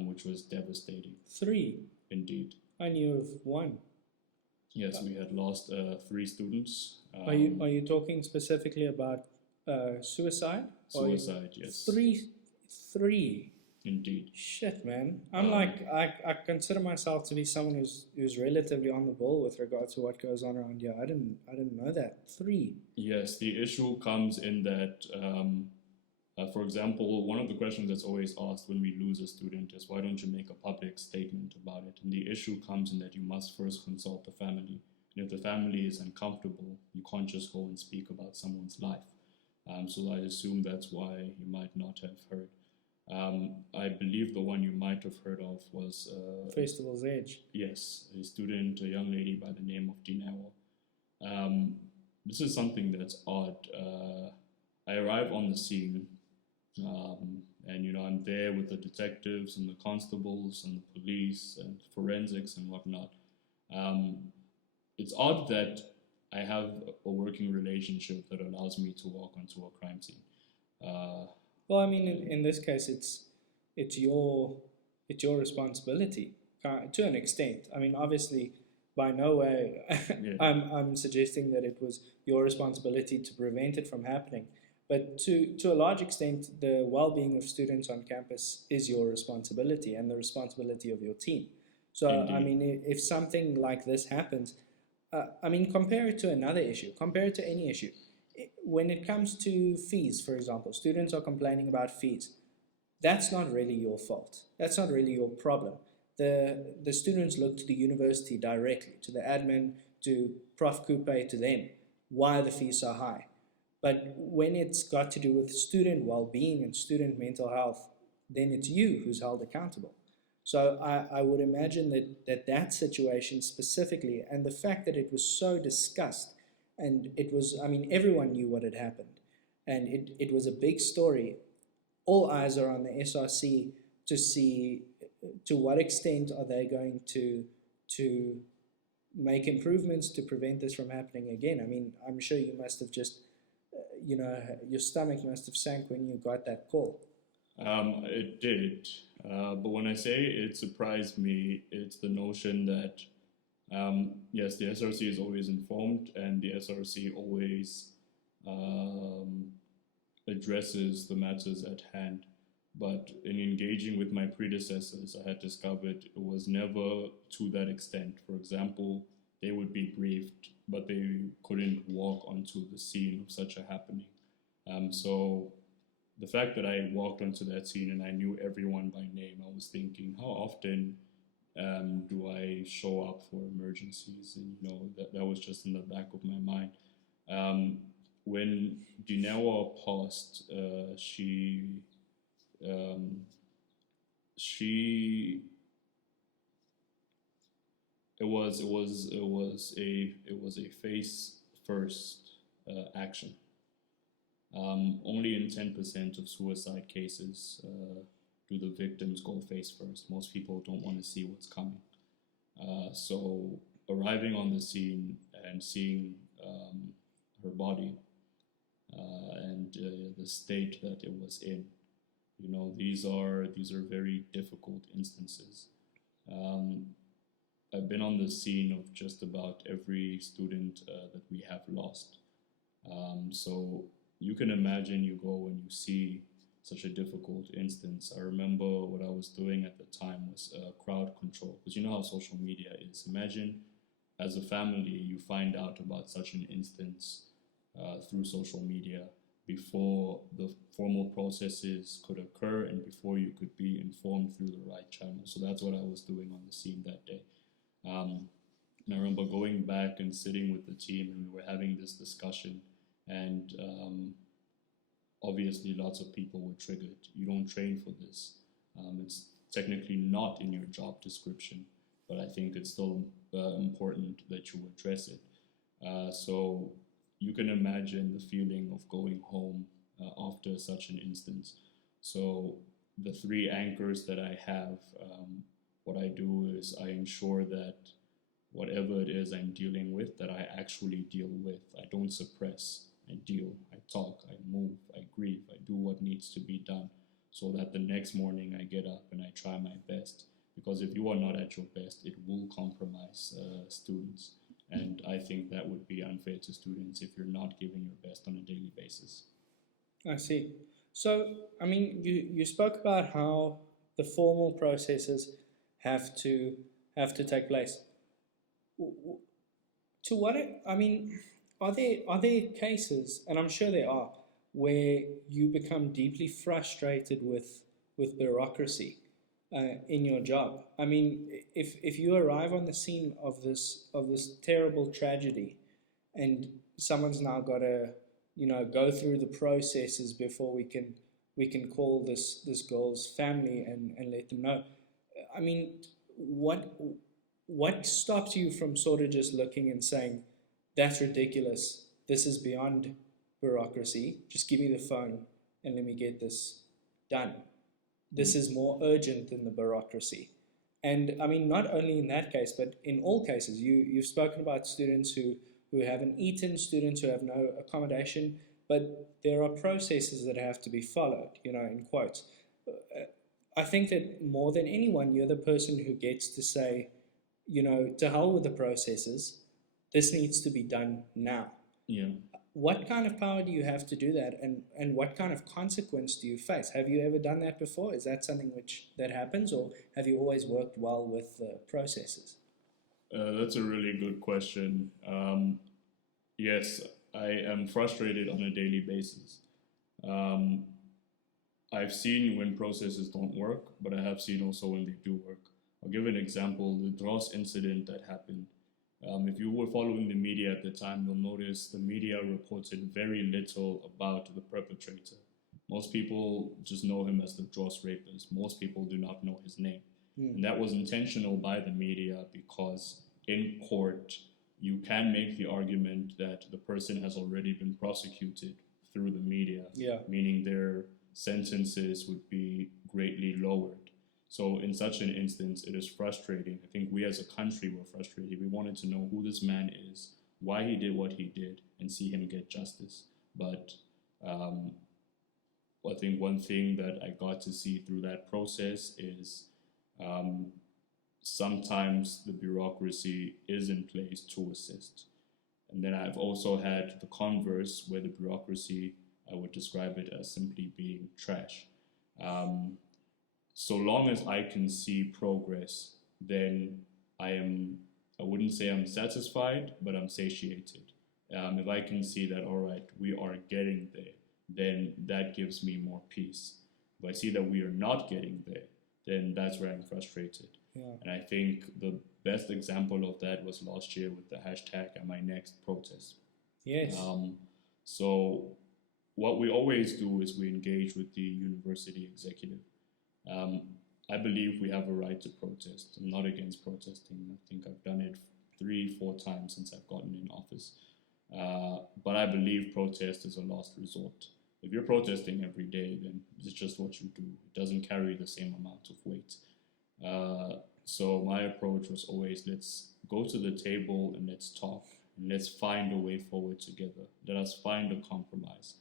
which was devastating. 3? Indeed. I knew of 1. Yes, we had lost 3 students. Are you talking specifically about suicide? Suicide, yes. 3. Indeed. Shit, man. I consider myself to be someone who's relatively on the ball with regards to what goes on around here. I didn't know that. 3. Yes, the issue comes in that, for example, one of the questions that's always asked when we lose a student is, why don't you make a public statement about it? And the issue comes in that you must first consult the family. And if the family is uncomfortable, you can't just go and speak about someone's life. So I assume that's why you might not have heard. I believe the one you might have heard of was Festival's Edge. Yes, a student, a young lady by the name of Dinewa. This is something that's odd. I arrive on the scene, and I'm there with the detectives and the constables and the police and forensics and whatnot. It's odd that I have a working relationship that allows me to walk onto a crime scene. Well, I mean, in this case, it's your responsibility to an extent. I mean, obviously, by no way Yeah. I'm suggesting that it was your responsibility to prevent it from happening. But to a large extent, the well-being of students on campus is your responsibility and the responsibility of your team. So, Indeed. I mean, if something like this happens, I mean, compare it to another issue. Compare it to any issue. When it comes to fees, for example, students are complaining about fees. That's not really your fault. That's not really your problem. The students look to the university directly, to the admin, to Prof. Coupe, to them, why the fees are high. But when it's got to do with student well-being and student mental health, then it's you who's held accountable. So I would imagine that situation specifically, and the fact that it was so discussed, and it was, I mean, everyone knew what had happened, and it was a big story. All eyes are on the SRC to see to what extent are they going to make improvements to prevent this from happening again. I mean, I'm sure you must have just, your stomach must have sank when you got that call. It did. But when I say it surprised me, it's the notion that, yes, the SRC is always informed, and the SRC always addresses the matters at hand. But in engaging with my predecessors, I had discovered it was never to that extent. For example, they would be briefed, but they couldn't walk onto the scene of such a happening. So the fact that I walked onto that scene and I knew everyone by name, I was thinking, how often do I show up for emergencies? And that was just in the back of my mind. When Dinewa passed, she it was a face first action. Only in 10% of suicide cases do the victims go face first. Most people don't want to see what's coming. So arriving on the scene and seeing her body and the state that it was in, these are very difficult instances. I've been on the scene of just about every student that we have lost. So you can imagine, you go and you see such a difficult instance. I remember what I was doing at the time was crowd control, because you know how social media is. Imagine as a family you find out about such an instance through social media before the formal processes could occur and before you could be informed through the right channel. So that's what I was doing on the scene that day. And I remember going back and sitting with the team, and we were having this discussion, and obviously lots of people were triggered. You don't train for this. It's technically not in your job description, but I think it's still important that you address it. So you can imagine the feeling of going home after such an instance. So the three anchors that I have, what I do is I ensure that whatever it is I'm dealing with, that I actually deal with. I don't suppress. I deal, I talk, I move, I grieve, I do what needs to be done, so that the next morning I get up and I try my best. Because if you are not at your best, it will compromise students. And I think that would be unfair to students if you're not giving your best on a daily basis. I see. So, I mean, you spoke about how the formal processes have to take place. To what I mean, are there cases, and I'm sure there are, where you become deeply frustrated with bureaucracy in your job? I mean, if you arrive on the scene of this terrible tragedy, and someone's now got to go through the processes before we can call this girl's family and let them know. I mean, what stops you from sort of just looking and saying, that's ridiculous, this is beyond bureaucracy, just give me the phone and let me get this done. This is more urgent than the bureaucracy. And I mean, not only in that case, but in all cases, you've spoken about students who haven't eaten, students who have no accommodation, but there are processes that have to be followed, in quotes. I think that more than anyone, you're the person who gets to say, to hell with the processes, this needs to be done now. Yeah. What kind of power do you have to do that, and what kind of consequence do you face? Have you ever done that before? Is that something that happens, or have you always worked well with the processes? That's a really good question. Yes, I am frustrated on a daily basis. I've seen when processes don't work, but I have seen also when they do work. I'll give an example, the Dross incident that happened. If you were following the media at the time, you'll notice the media reported very little about the perpetrator. Most people just know him as the Dross rapist. Most people do not know his name. And that was intentional by the media, because in court, you can make the argument that the person has already been prosecuted through the media, meaning their sentences would be greatly lowered. So in such an instance, it is frustrating. I think we as a country were frustrated. We wanted to know who this man is, why he did what he did, and see him get justice. But I think one thing that I got to see through that process is sometimes the bureaucracy is in place to assist. And then I've also had the converse, where the bureaucracy, I would describe it as simply being trash. Um, so long as I can see progress, then I wouldn't say I'm satisfied, but I'm satiated. If I can see that, all right, we are getting there, then that gives me more peace. If I see that we are not getting there, then that's where I'm frustrated. Yeah. And I think the best example of that was last year with the hashtag at my next protest. Yes. So what we always do is we engage with the university executive. Um, I believe we have a right to protest. I'm not against protesting. I think I've done it 3, 4 times since I've gotten in office. But I believe protest is a last resort. If you're protesting every day, then it's just what you do. It doesn't carry the same amount of weight. So my approach was always, let's go to the table and let's talk and let's find a way forward together. Let us find a compromise.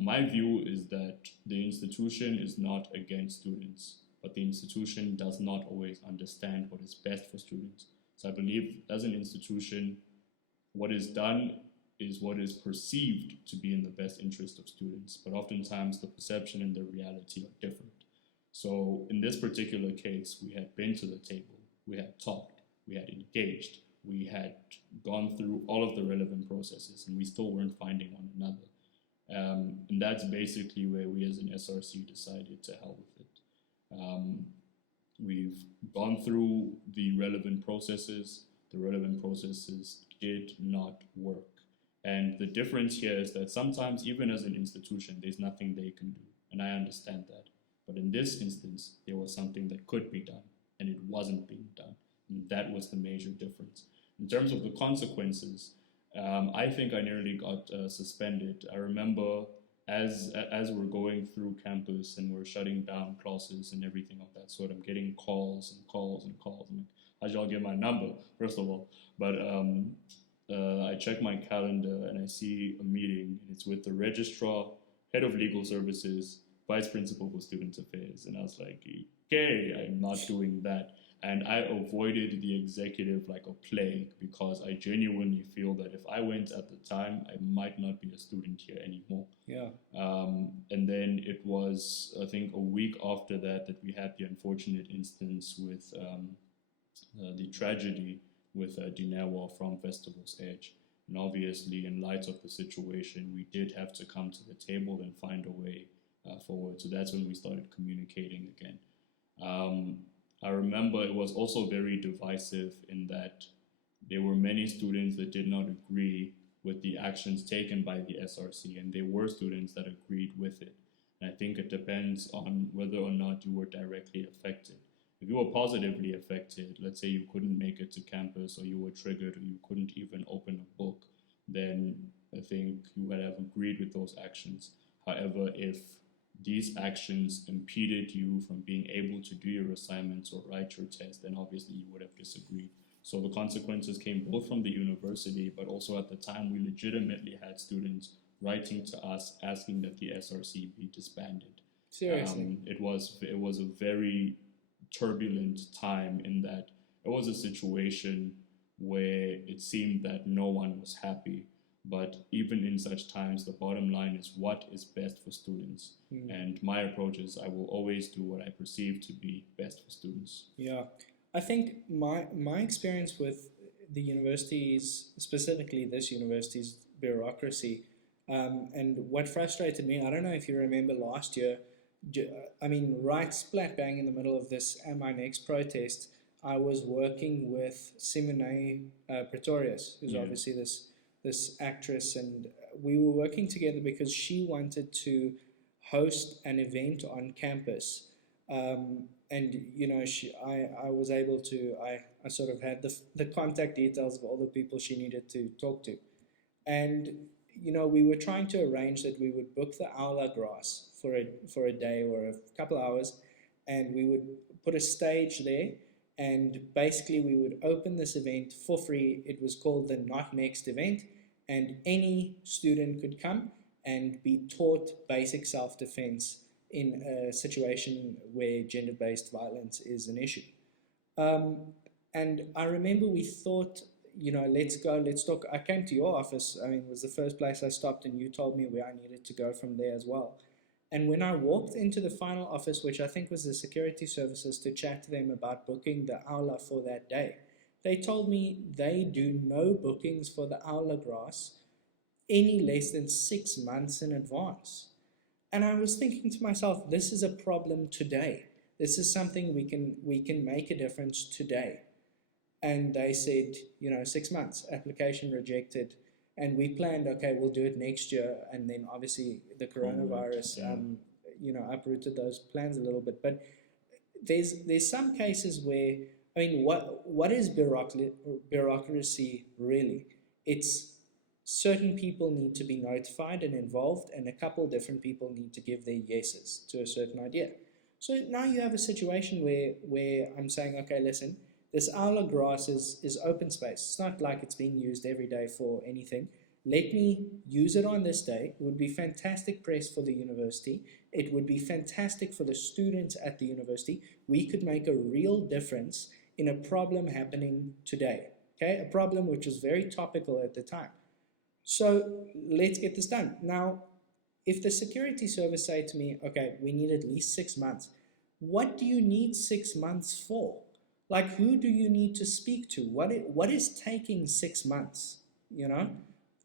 My view is that the institution is not against students, but the institution does not always understand what is best for students. So I believe as an institution, what is done is what is perceived to be in the best interest of students, but oftentimes the perception and the reality are different. So in this particular case, we had been to the table, we had talked, we had engaged, we had gone through all of the relevant processes, and we still weren't finding one another. And that's basically where we as an SRC decided to hell with it. We've gone through the relevant processes. The relevant processes did not work. And the difference here is that sometimes, even as an institution, there's nothing they can do. And I understand that. But in this instance, there was something that could be done, and it wasn't being done. And that was the major difference. In terms of the consequences, I think I nearly got suspended. I remember as we're going through campus and we're shutting down classes and everything of that sort, I'm getting calls and calls and calls. I'm like, how'd y'all get my number, first of all? But I check my calendar and I see a meeting, and it's with the registrar, head of legal services, vice principal for student affairs. And I was like, okay, I'm not doing that. And I avoided the executive like a plague, because I genuinely feel that if I went at the time, I might not be a student here anymore. Yeah. And then it was, I think, a week after that we had the unfortunate instance with the tragedy with Dinewa from Festival's Edge. And obviously, in light of the situation, we did have to come to the table and find a way forward. So that's when we started communicating again. I remember it was also very divisive in that there were many students that did not agree with the actions taken by the SRC, and there were students that agreed with it. And I think it depends on whether or not you were directly affected. If you were positively affected, let's say you couldn't make it to campus, or you were triggered, or you couldn't even open a book, then I think you would have agreed with those actions. However, if these actions impeded you from being able to do your assignments or write your test, then obviously you would have disagreed. So the consequences came both from the university, but also at the time we legitimately had students writing to us asking that the SRC be disbanded. Seriously. It was a very turbulent time, in that it was a situation where it seemed that no one was happy. But even in such times, the bottom line is what is best for students. And my approach is I will always do what I perceive to be best for students. Yeah. I think my experience with the universities, specifically this university's bureaucracy, and what frustrated me, I don't know if you remember last year, I mean, right splat bang in the middle of this at my next protest, I was working with Simone Pretorius, who's obviously this actress, and we were working together because she wanted to host an event on campus. And you know, I was able to, I sort of had the contact details of all the people she needed to talk to. And you know, we were trying to arrange that we would book the aula grass for a day or a couple hours, and we would put a stage there, and basically we would open this event for free. It was called the Not Next event, and any student could come and be taught basic self-defense in a situation where gender-based violence is an issue. And I remember we thought, you know, let's talk. I came to your office. I mean, it was the first place I stopped, and you told me where I needed to go from there as well. And when I walked into the final office, which I think was the security services, to chat to them about booking the aula for that day, they told me they do no bookings for the aula grass any less than 6 months in advance. And I was thinking to myself, this is a problem today. This is something we can make a difference today. And they said, 6 months, application rejected. And we planned, okay, we'll do it next year. And then obviously the coronavirus, uprooted those plans a little bit. But there's some cases where, what is bureaucracy really? It's certain people need to be notified and involved, and a couple different people need to give their yeses to a certain idea. So now you have a situation where I'm saying, okay, listen, this aula grass is open space. It's not like it's being used every day for anything. Let me use it on this day. It would be fantastic press for the university. It would be fantastic for the students at the university. We could make a real difference in a problem happening today. Okay, a problem which was very topical at the time. So let's get this done. Now, if the security service say to me, okay, we need at least 6 months, what do you need 6 months for? Like, who do you need to speak to? What is taking 6 months?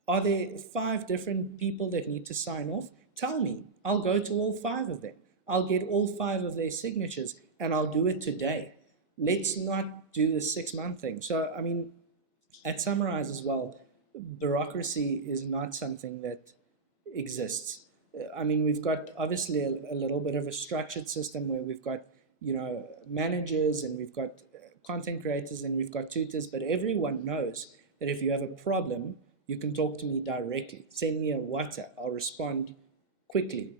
Are there 5 different people that need to sign off? Tell me. I'll go to all 5 of them. I'll get all 5 of their signatures, and I'll do it today. Let's not do the 6-month thing. So, at Summarize as well, bureaucracy is not something that exists. We've got obviously a little bit of a structured system where we've got, managers, and we've got content creators, and we've got tutors, but everyone knows that if you have a problem, you can talk to me directly. Send me a WhatsApp. I'll respond quickly,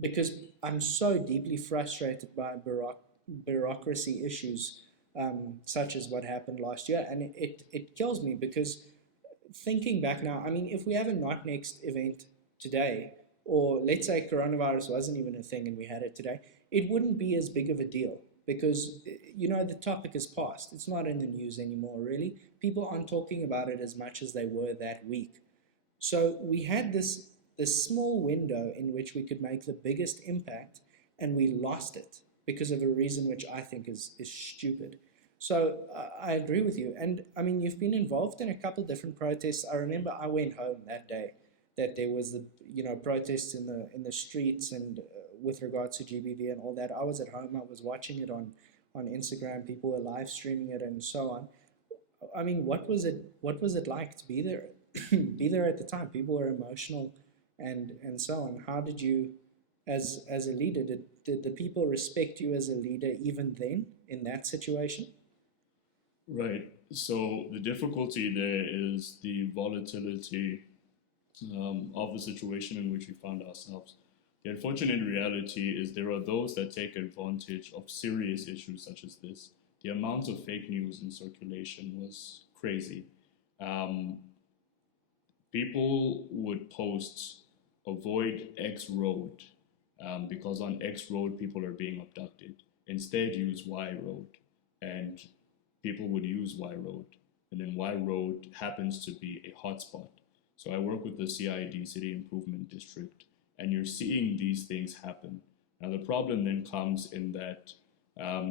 because I'm so deeply frustrated by bureaucracy issues, such as what happened last year. And it kills me, because thinking back now, if we have a Not Next event today, or let's say coronavirus wasn't even a thing and we had it today, it wouldn't be as big of a deal, because the topic is past. It's not in the news anymore, really. People aren't talking about it as much as they were that week. So we had this small window in which we could make the biggest impact, and we lost it because of a reason which I think is stupid. So I agree with you. And you've been involved in a couple different protests. I remember I went home that day that there was the protests in the streets, and with regards to GBV and all that. I was at home. I was watching it on Instagram. People were live streaming it and so on. What was it like to be there? Be there at the time. People were emotional and so on. How did you, as a leader, did the people respect you as a leader even then in that situation? Right. So the difficulty there is the volatility of the situation in which we found ourselves. The unfortunate reality is there are those that take advantage of serious issues such as this. The amount of fake news in circulation was crazy. People would post, avoid X road, because on X road people are being abducted. Instead, use Y road. And people would use Y road. And then Y road happens to be a hotspot. So I work with the CID, City Improvement District, and you're seeing these things happen. Now the problem then comes in that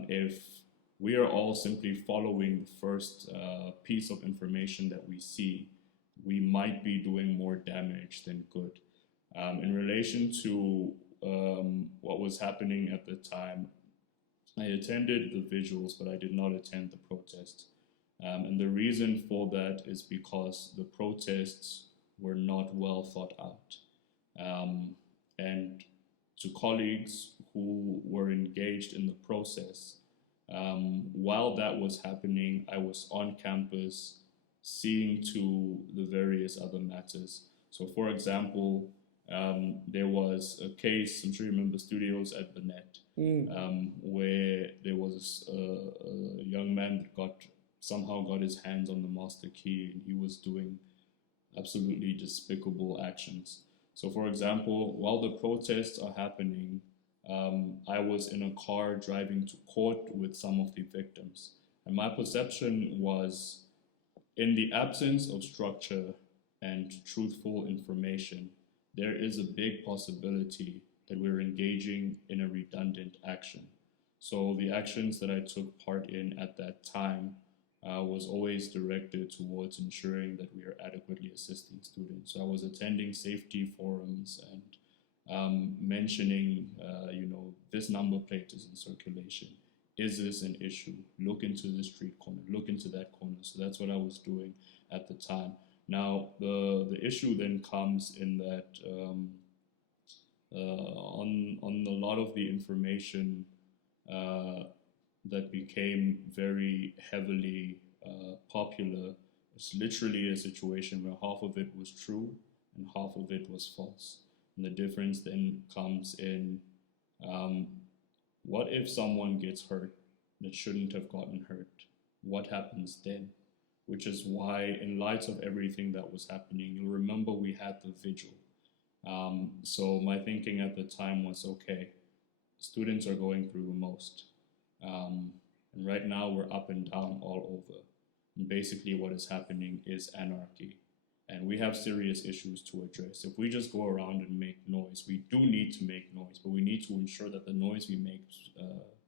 if we are all simply following the first piece of information that we see, we might be doing more damage than good. In relation to what was happening at the time, I attended the visuals, but I did not attend the protest. And the reason for that is because the protests were not well thought out. And to colleagues who were engaged in the process, while that was happening, I was on campus seeing to the various other matters. So for example, there was a case, I'm sure you remember Studios at the Net, where there was a young man that somehow got his hands on the master key, and he was doing absolutely despicable actions. So for example, while the protests are happening, I was in a car driving to court with some of the victims. And my perception was, in the absence of structure and truthful information, there is a big possibility that we're engaging in a redundant action. So the actions that I took part in at that time was always directed towards ensuring that we are adequately assisting students. So I was attending safety forums and mentioning, this number plate is in circulation. Is this an issue? Look into the street corner, look into that corner. So that's what I was doing at the time. Now, the issue then comes in that on a lot of the information that became very heavily popular, it's literally a situation where half of it was true and half of it was false. And the difference then comes in what if someone gets hurt that shouldn't have gotten hurt? What happens then? Which is why, in light of everything that was happening, you'll remember we had the vigil. So my thinking at the time was, okay, students are going through the most. And right now we're up and down all over. And basically what is happening is anarchy. And we have serious issues to address. If we just go around and make noise, we do need to make noise, but we need to ensure that the noise we make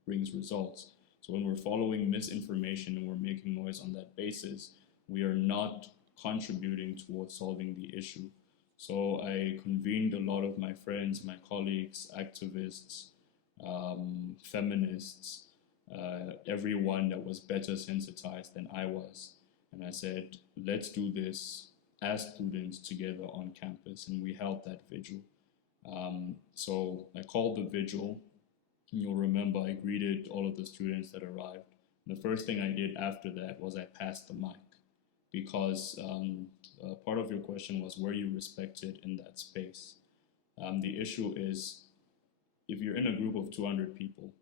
brings results. So when we're following misinformation and we're making noise on that basis, we are not contributing towards solving the issue. So I convened a lot of my friends, my colleagues, activists, feminists, everyone that was better sensitized than I was. And I said, let's do this as students together on campus. And we held that vigil. So I called the vigil. You'll remember I greeted all of the students that arrived. The first thing I did after that was I passed the mic, because part of your question was, were you respected in that space? The issue is, if you're in a group of 200 people,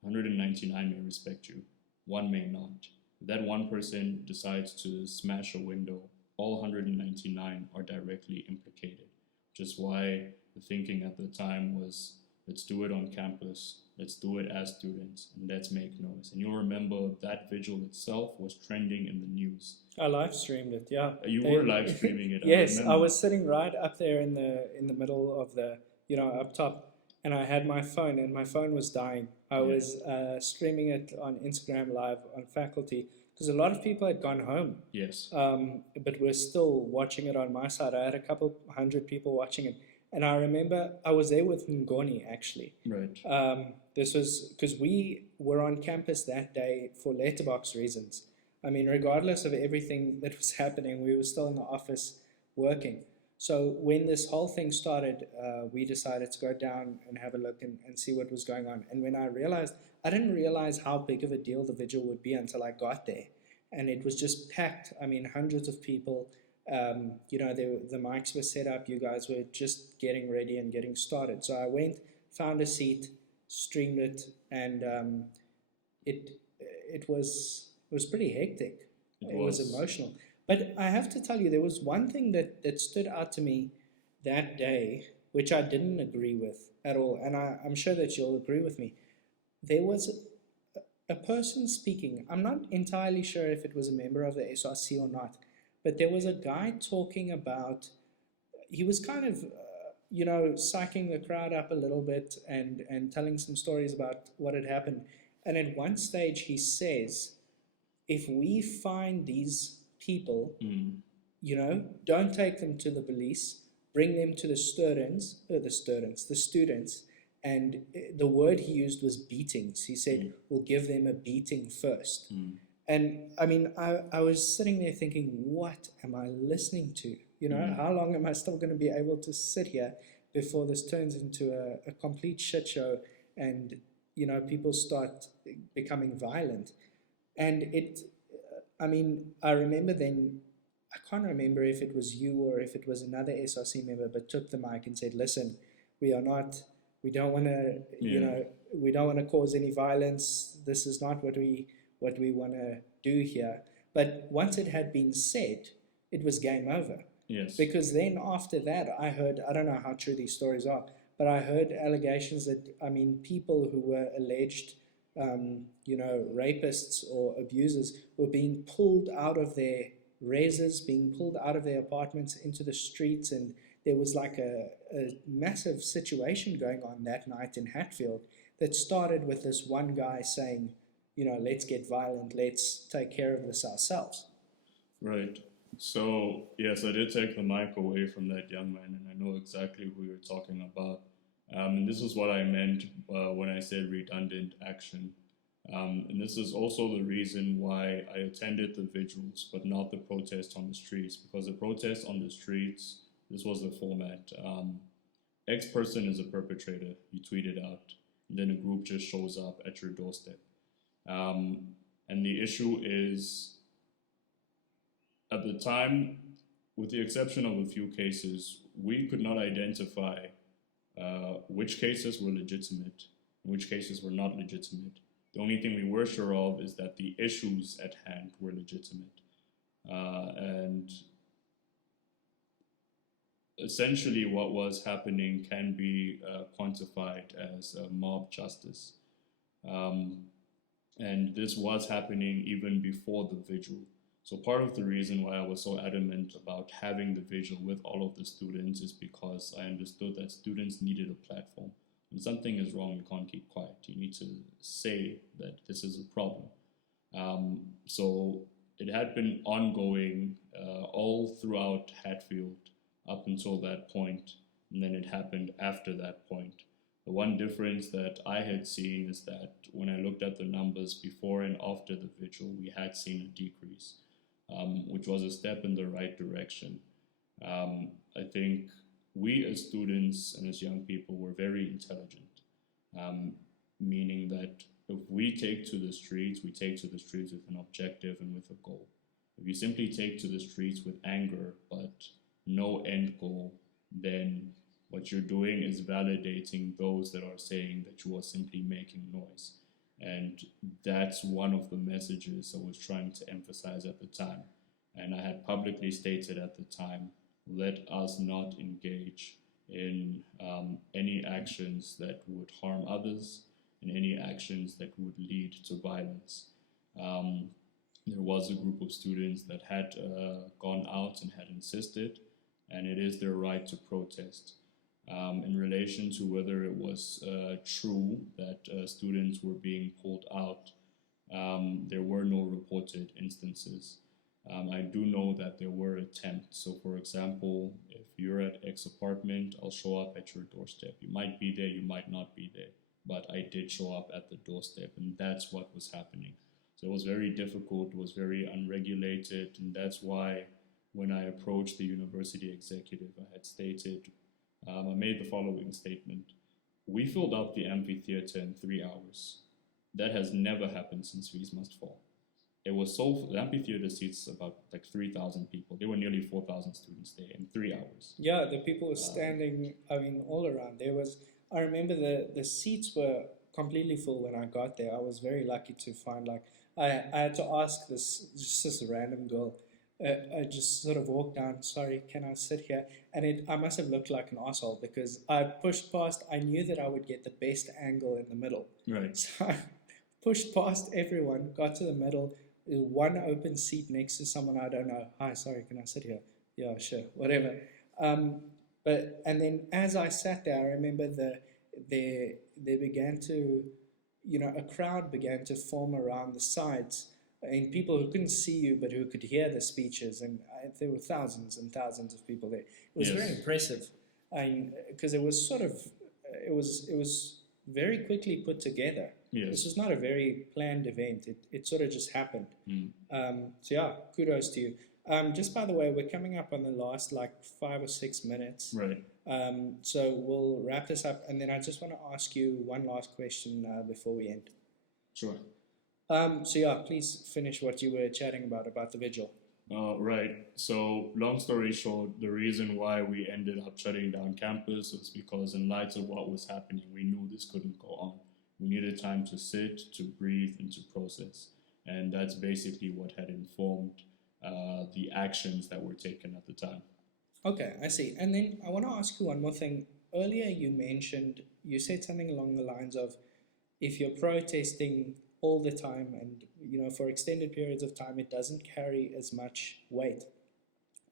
199 may respect you, one may not. If that one person decides to smash a window, all 199 are directly implicated, which is why the thinking at the time was, let's do it on campus, let's do it as students, and let's make noise. And you'll remember that vigil itself was trending in the news. I live streamed it, yeah. You were live streaming it. Yes, I was sitting right up there in the middle of the, up top, and I had my phone, and my phone was dying. I was streaming it on Instagram Live on faculty, because a lot of people had gone home. Yes. But we're still watching it on my side. I had a couple hundred people watching it. And I remember I was there with Ngoni, actually. Right. This was because we were on campus that day for letterbox reasons. I mean, regardless of everything that was happening, we were still in the office working. So when this whole thing started, we decided to go down and have a look and see what was going on. And when I didn't realize how big of a deal the vigil would be until I got there. And it was just packed. I mean, hundreds of people. The mics were set up. You guys were just getting ready and getting started. So I went, found a seat, streamed it, and it was pretty hectic. It was emotional. But I have to tell you, there was one thing that stood out to me that day, which I didn't agree with at all, and I'm sure that you'll agree with me. There was a person speaking. I'm not entirely sure if it was a member of the SRC or not, but there was a guy talking about, he was kind of, psyching the crowd up a little bit and telling some stories about what had happened. And at one stage he says, if we find these people, don't take them to the police, bring them to the students, and the word he used was beatings. He said, we'll give them a beating first. And I mean, I was sitting there thinking, what am I listening to? How long am I still going to be able to sit here before this turns into a complete shit show and, people start becoming violent? And I remember then, I can't remember if it was you or if it was another SRC member, but took the mic and said, listen, we don't want to, we don't want to cause any violence. This is not what we want to do here. But once it had been said, it was game over. Yes. Because then after that, I heard, I don't know how true these stories are, but I heard allegations that, people who were alleged, rapists or abusers were being pulled out of their reses, being pulled out of their apartments into the streets, and there was like a massive situation going on that night in Hatfield that started with this one guy saying, let's get violent, let's take care of this ourselves. Right. So, yes, I did take the mic away from that young man, and I know exactly who you're talking about. And this is what I meant when I said redundant action. And this is also the reason why I attended the vigils, but not the protest on the streets, because the protest on the streets, this was the format. X person is a perpetrator, you tweet it out, and then a group just shows up at your doorstep. And the issue is, at the time, with the exception of a few cases, we could not identify which cases were legitimate and which cases were not legitimate. The only thing we were sure of is that the issues at hand were legitimate. And essentially what was happening can be quantified as mob justice. And this was happening even before the vigil. So part of the reason why I was so adamant about having the vigil with all of the students is because I understood that students needed a platform. When something is wrong, you can't keep quiet. You need to say that this is a problem. So it had been ongoing all throughout Hatfield up until that point, and then it happened after that point. The one difference that I had seen is that when I looked at the numbers before and after the vigil, we had seen a decrease, which was a step in the right direction. I think we as students and as young people were very intelligent, meaning that if we take to the streets, we take to the streets with an objective and with a goal. If you simply take to the streets with anger but no end goal, then what you're doing is validating those that are saying that you are simply making noise. And that's one of the messages I was trying to emphasize at the time. And I had publicly stated at the time, let us not engage in any actions that would harm others and any actions that would lead to violence. There was a group of students that had gone out and had insisted, and it is their right to protest. In relation to whether it was true that students were being pulled out, there were no reported instances. I do know that there were attempts. So for example, if you're at X apartment, I'll show up at your doorstep. You might be there, you might not be there, but I did show up at the doorstep, and that's what was happening. So it was very difficult, it was very unregulated, and that's why when I approached the university executive, I had stated, I made the following statement. We filled out the amphitheater in 3 hours. That has never happened since Fees Must Fall. It was the amphitheater seats about like 3,000 people. There were nearly 4,000 students there in 3 hours. Yeah, the people were standing, all around. I remember the seats were completely full when I got there. I was very lucky to find, I had to ask this random girl. I just sort of walked down, sorry, can I sit here? And I must have looked like an asshole because I pushed past, I knew that I would get the best angle in the middle. Right. So I pushed past everyone, got to the middle, one open seat next to someone I don't know. Hi, sorry, can I sit here? Yeah, sure, whatever. And then as I sat there, I remember they began to, a crowd began to form around the sides, and people who couldn't see you but who could hear the speeches, and there were thousands and thousands of people there. It was very impressive, because it was it was very quickly put together. Yes. This was not a very planned event. It sort of just happened. So yeah, kudos to you. Just by the way, we're coming up on the last 5 or 6 minutes. Right. So we'll wrap this up, and then I just want to ask you one last question before we end. Sure. So yeah, please finish what you were chatting about the vigil. Right. So long story short, the reason why we ended up shutting down campus was because in light of what was happening, we knew this couldn't go on. We needed time to sit, to breathe, and to process. And that's basically what had informed the actions that were taken at the time. Okay, I see. And then I want to ask you one more thing. Earlier you said something along the lines of, if you're protesting all the time and for extended periods of time, it doesn't carry as much weight.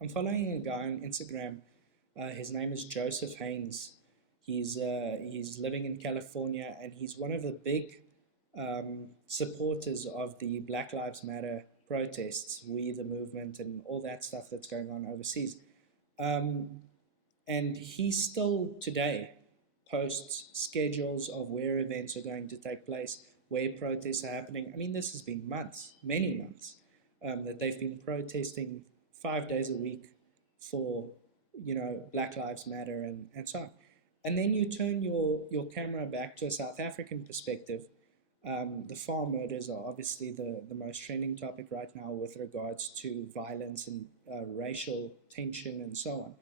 I'm following a guy on Instagram His name is Joseph Haynes. He's living in California, and he's one of the big supporters of the Black Lives Matter protests, We the Movement, and all that stuff that's going on overseas. And he still today posts schedules of where events are going to take place, where protests are happening. I mean, this has been months, many months, that they've been protesting 5 days a week for, Black Lives Matter and so on. And then you turn your camera back to a South African perspective. The farm murders are obviously the most trending topic right now with regards to violence and racial tension and so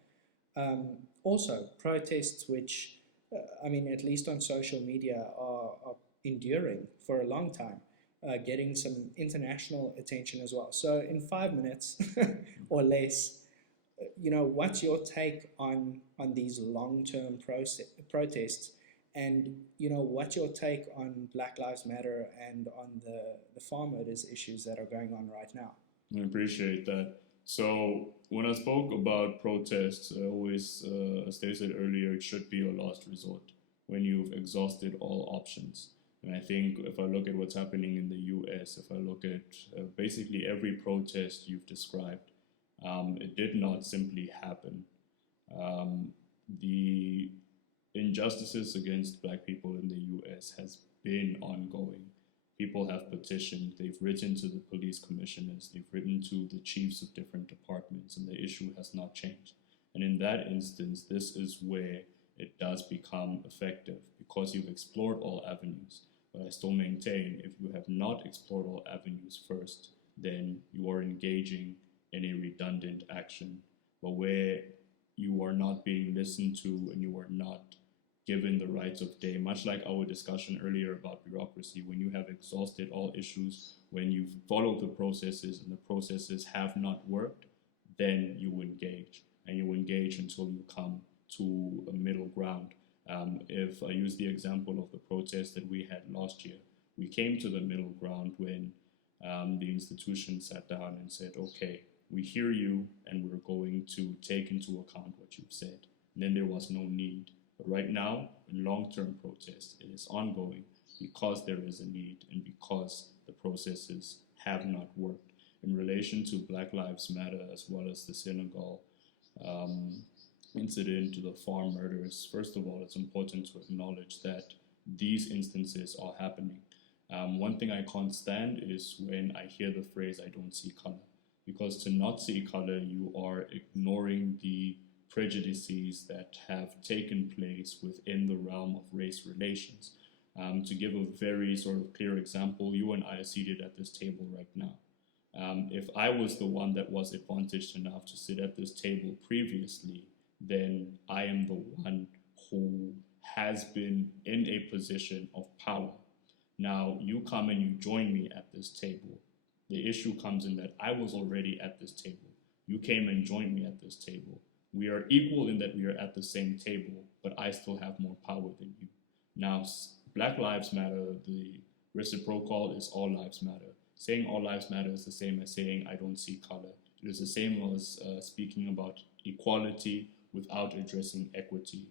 on. Also, protests which, at least on social media, are enduring for a long time, getting some international attention as well. So in 5 minutes or less, what's your take on these long-term protests? And, what's your take on Black Lives Matter and on the farm murders issues that are going on right now? I appreciate that. So when I spoke about protests, I always stated earlier, it should be a last resort when you've exhausted all options. And I think if I look at what's happening in the US, if I look at basically every protest you've described, it did not simply happen. The injustices against Black people in the US has been ongoing. People have petitioned, they've written to the police commissioners, they've written to the chiefs of different departments, and the issue has not changed. And in that instance, this is where it does become effective, because you've explored all avenues. But I still maintain, if you have not explored all avenues first, then you are engaging in a redundant action. But where you are not being listened to and you are not given the rights of day, much like our discussion earlier about bureaucracy, when you have exhausted all issues, when you've followed the processes and the processes have not worked, then you engage. And you engage until you come to a middle ground. If I use the example of the protest that we had last year, we came to the middle ground when the institution sat down and said, okay, we hear you and we're going to take into account what you've said. And then there was no need. But right now, in long-term protest, it is ongoing because there is a need and because the processes have not worked. In relation to Black Lives Matter, as well as the Senegal incident, to the farm murders, first of all, it's important to acknowledge that these instances are happening. One thing I can't stand is when I hear the phrase, I don't see color. Because to not see color, you are ignoring the prejudices that have taken place within the realm of race relations. To give a very sort of clear example, you and I are seated at this table right now. If I was the one that was advantaged enough to sit at this table previously, then I am the one who has been in a position of power. Now, you come and you join me at this table. The issue comes in that I was already at this table. You came and joined me at this table. We are equal in that we are at the same table, but I still have more power than you. Now, Black Lives Matter, the reciprocal is all lives matter. Saying all lives matter is the same as saying I don't see color. It is the same as speaking about equality without addressing equity.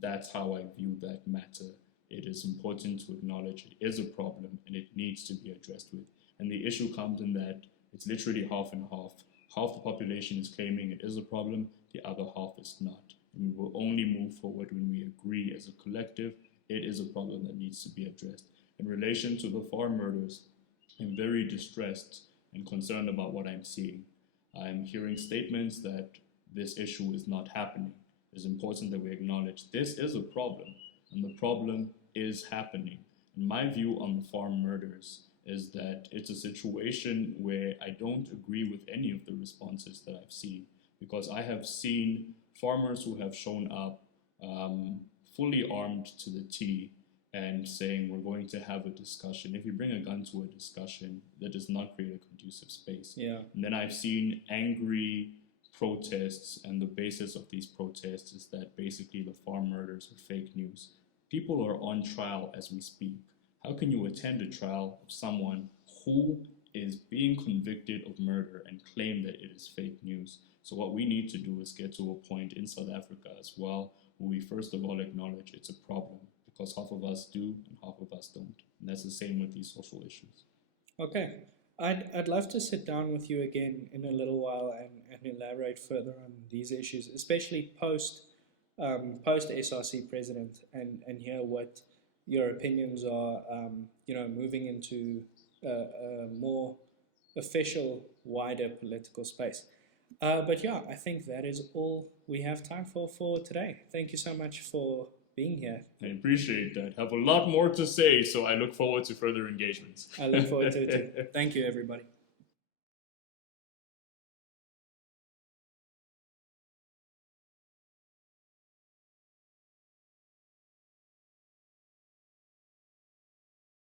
That's how I view that matter. It is important to acknowledge it is a problem and it needs to be addressed with. And the issue comes in that it's literally half and half. Half the population is claiming it is a problem, the other half is not. And we will only move forward when we agree as a collective it is a problem that needs to be addressed. In relation to the farm murders, I'm very distressed and concerned about what I'm seeing. I'm hearing statements that this issue is not happening. It's important that we acknowledge this is a problem, and the problem is happening. And my view on the farm murders is that it's a situation where I don't agree with any of the responses that I've seen, because I have seen farmers who have shown up fully armed to the T and saying we're going to have a discussion. If you bring a gun to a discussion, that does not create a conducive space. Yeah. And then I've seen angry protests, and the basis of these protests is that basically the farm murders are fake news. People are on trial as we speak. How can you attend a trial of someone who is being convicted of murder and claim that it is fake news. So what we need to do is get to a point in South Africa as well where we first of all acknowledge it's a problem, because half of us do and half of us don't. And that's the same with these social issues. Okay. I'd love to sit down with you again in a little while and elaborate further on these issues, especially post SRC president, and hear what your opinions are, moving into a more official, wider political space. But yeah, I think that is all we have time for today. Thank you so much for being here. I appreciate that. Have a lot more to say, so I look forward to further engagements. I look forward to it too. Thank you, everybody.